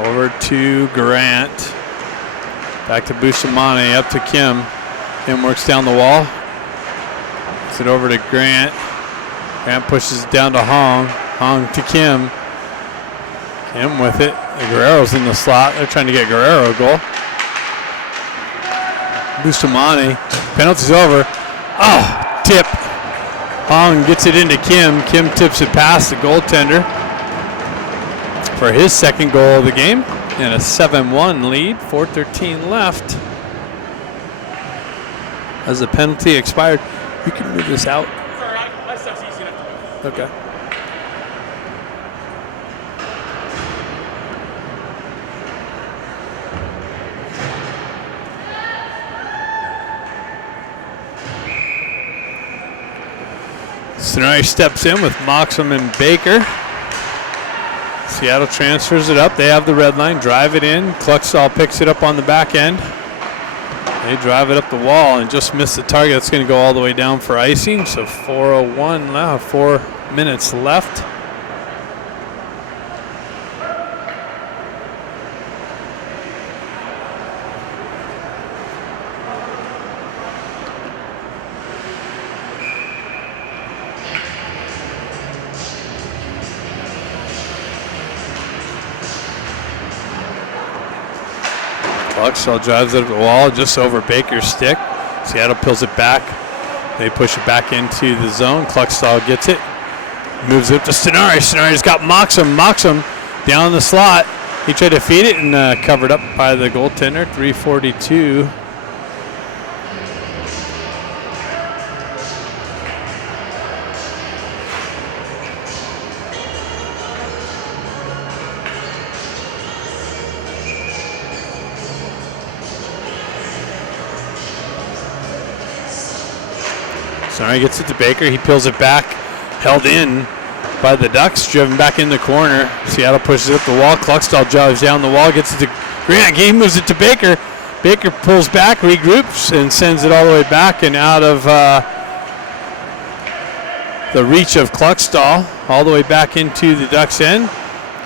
Over to Grant. Back to Bustamante, up to Kim. Kim works down the wall. Gets it over to Grant. Grant pushes it down to Hong. Hong to Kim. Kim with it. Guerrero's in the slot. They're trying to get Guerrero a goal. Bustamante. Penalty's over. Oh, tip. Hong gets it into Kim. Kim tips it past the goaltender for his second goal of the game. And a 7-1 lead. 4:13 left. As the penalty expired, you can move this out. Sorry, my stuff's easy enough to move. Okay. Sonari steps in with Moxham and Baker. Seattle transfers it up. They have the red line. Drive it in. Cluxall picks it up on the back end. They drive it up the wall and just miss the target. It's going to go all the way down for icing. So 4:01 left. 4 minutes left. Cluxall drives it up the wall just over Baker's stick. Seattle peels it back. They push it back into the zone. Cluxall gets it. Moves it up to Stenari. Stenari's got Moxham. Moxham down the slot. He tried to feed it and covered up by the goaltender. 3:42. Sonari gets it to Baker. He peels it back. Held in by the Ducks. Driven back in the corner. Seattle pushes it up the wall. Cluxall drives down the wall. Gets it to Grant. He moves it to Baker. Baker pulls back, regroups, and sends it all the way back and out of the reach of Cluxall. All the way back into the Ducks' end.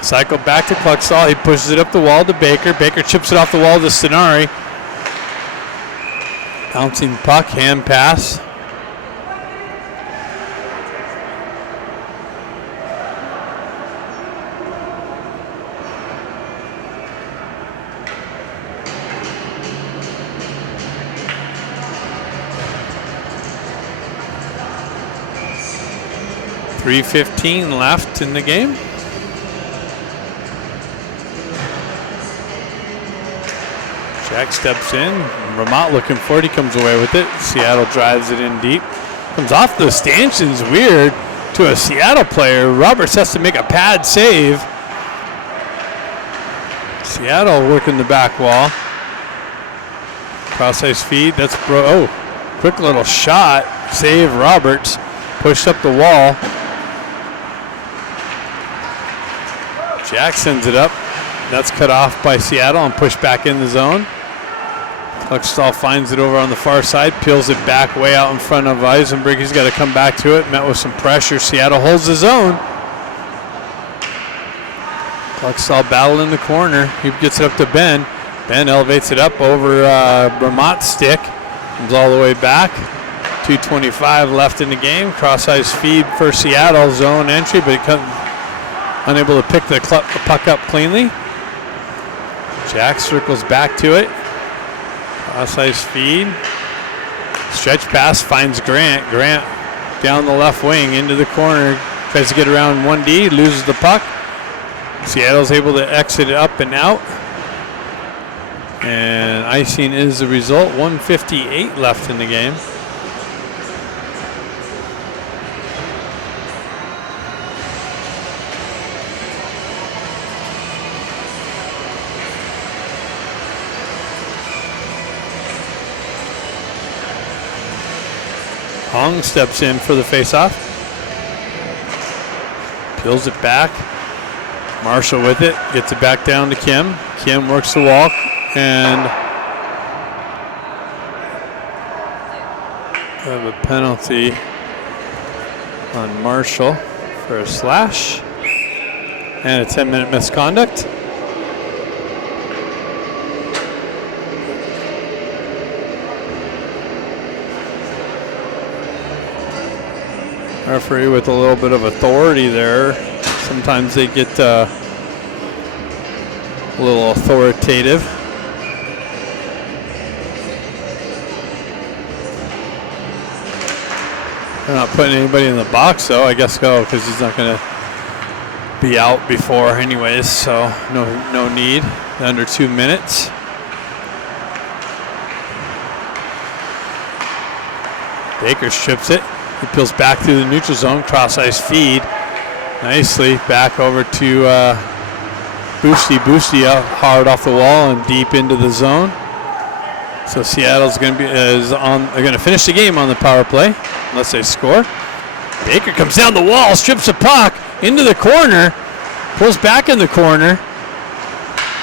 Cycle back to Cluxall. He pushes it up the wall to Baker. Baker chips it off the wall to Stenari. Bouncing puck. Hand pass. 3:15 left in the game. Jack steps in. Vermont looking for it. He comes away with it. Seattle drives it in deep. Comes off the stanchions, weird, to a Seattle player. Roberts has to make a pad save. Seattle working the back wall. Cross-ice feed. That's quick little shot. Save Roberts. Pushed up the wall. Jack sends it up. That's cut off by Seattle and pushed back in the zone. Kluckstall finds it over on the far side, peels it back way out in front of Eisenberg. He's got to come back to it. Met with some pressure. Seattle holds his own. Kluckstall battle in the corner. He gets it up to Ben. Ben elevates it up over Vermont's stick. Comes all the way back. 2:25 left in the game. Cross-ice feed for Seattle. Zone entry, but unable to pick the puck up cleanly. Jack circles back to it. Cross-ice feed. Stretch pass finds Grant. Grant down the left wing into the corner. Tries to get around 1D. Loses the puck. Seattle's able to exit it up and out. And icing is the result. 1:58 left in the game. Hong steps in for the faceoff. Peels it back. Marshall with it. Gets it back down to Kim. Kim works the wall and have a penalty on Marshall for a slash and a 10-minute misconduct. Referee with a little bit of authority there. Sometimes they get a little authoritative. They're not putting anybody in the box though. I guess go because he's not going to be out before anyways, so no need. Under 2 minutes. Baker strips it. He peels back through the neutral zone, cross-ice feed. Nicely back over to Boosty. Boosty out hard off the wall and deep into the zone. So Seattle's going to be they're going to finish the game on the power play unless they score. Baker comes down the wall, strips the puck into the corner, pulls back in the corner,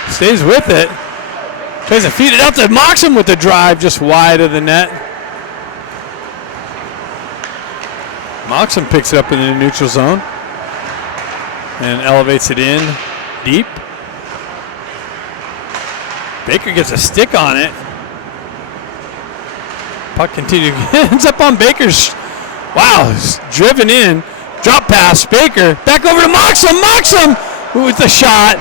stays with it, tries to feed it out to Moxham with the drive, just wide of the net. Moxham picks it up in the neutral zone and elevates it in deep. Baker gets a stick on it. Puck continues, ends up on Baker's. Wow, driven in. Drop pass, Baker. Back over to Moxham. Moxham with the shot.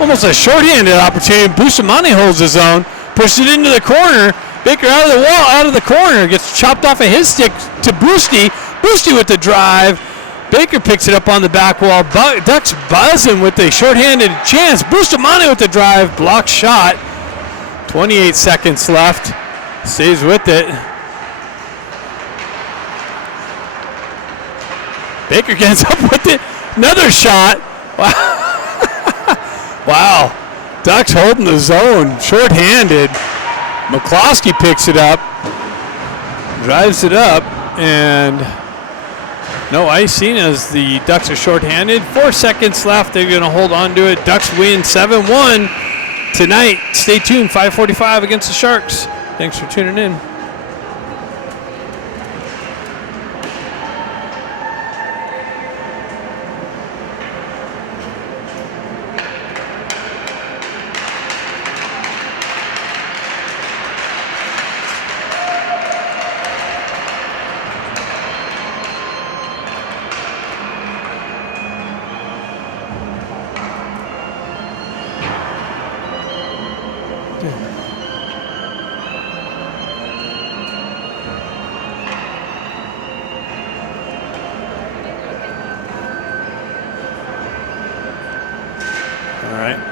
Almost a shorthanded opportunity. Bustamante holds his own. Pushes it into the corner. Baker out of the wall, out of the corner. Gets chopped off of his stick to Boosty. Boosty with the drive. Baker picks it up on the back wall. Ducks buzzing with a shorthanded chance. Bustamante with the drive. Block shot. 28 seconds left. Stays with it. Baker gets up with it. Another shot. Wow. Wow. Ducks holding the zone. Shorthanded. McCloskey picks it up. Drives it up. And no icing as the Ducks are shorthanded. 4 seconds left. They're going to hold on to it. Ducks win 7-1 tonight. Stay tuned. 5:45 against the Sharks. Thanks for tuning in. right.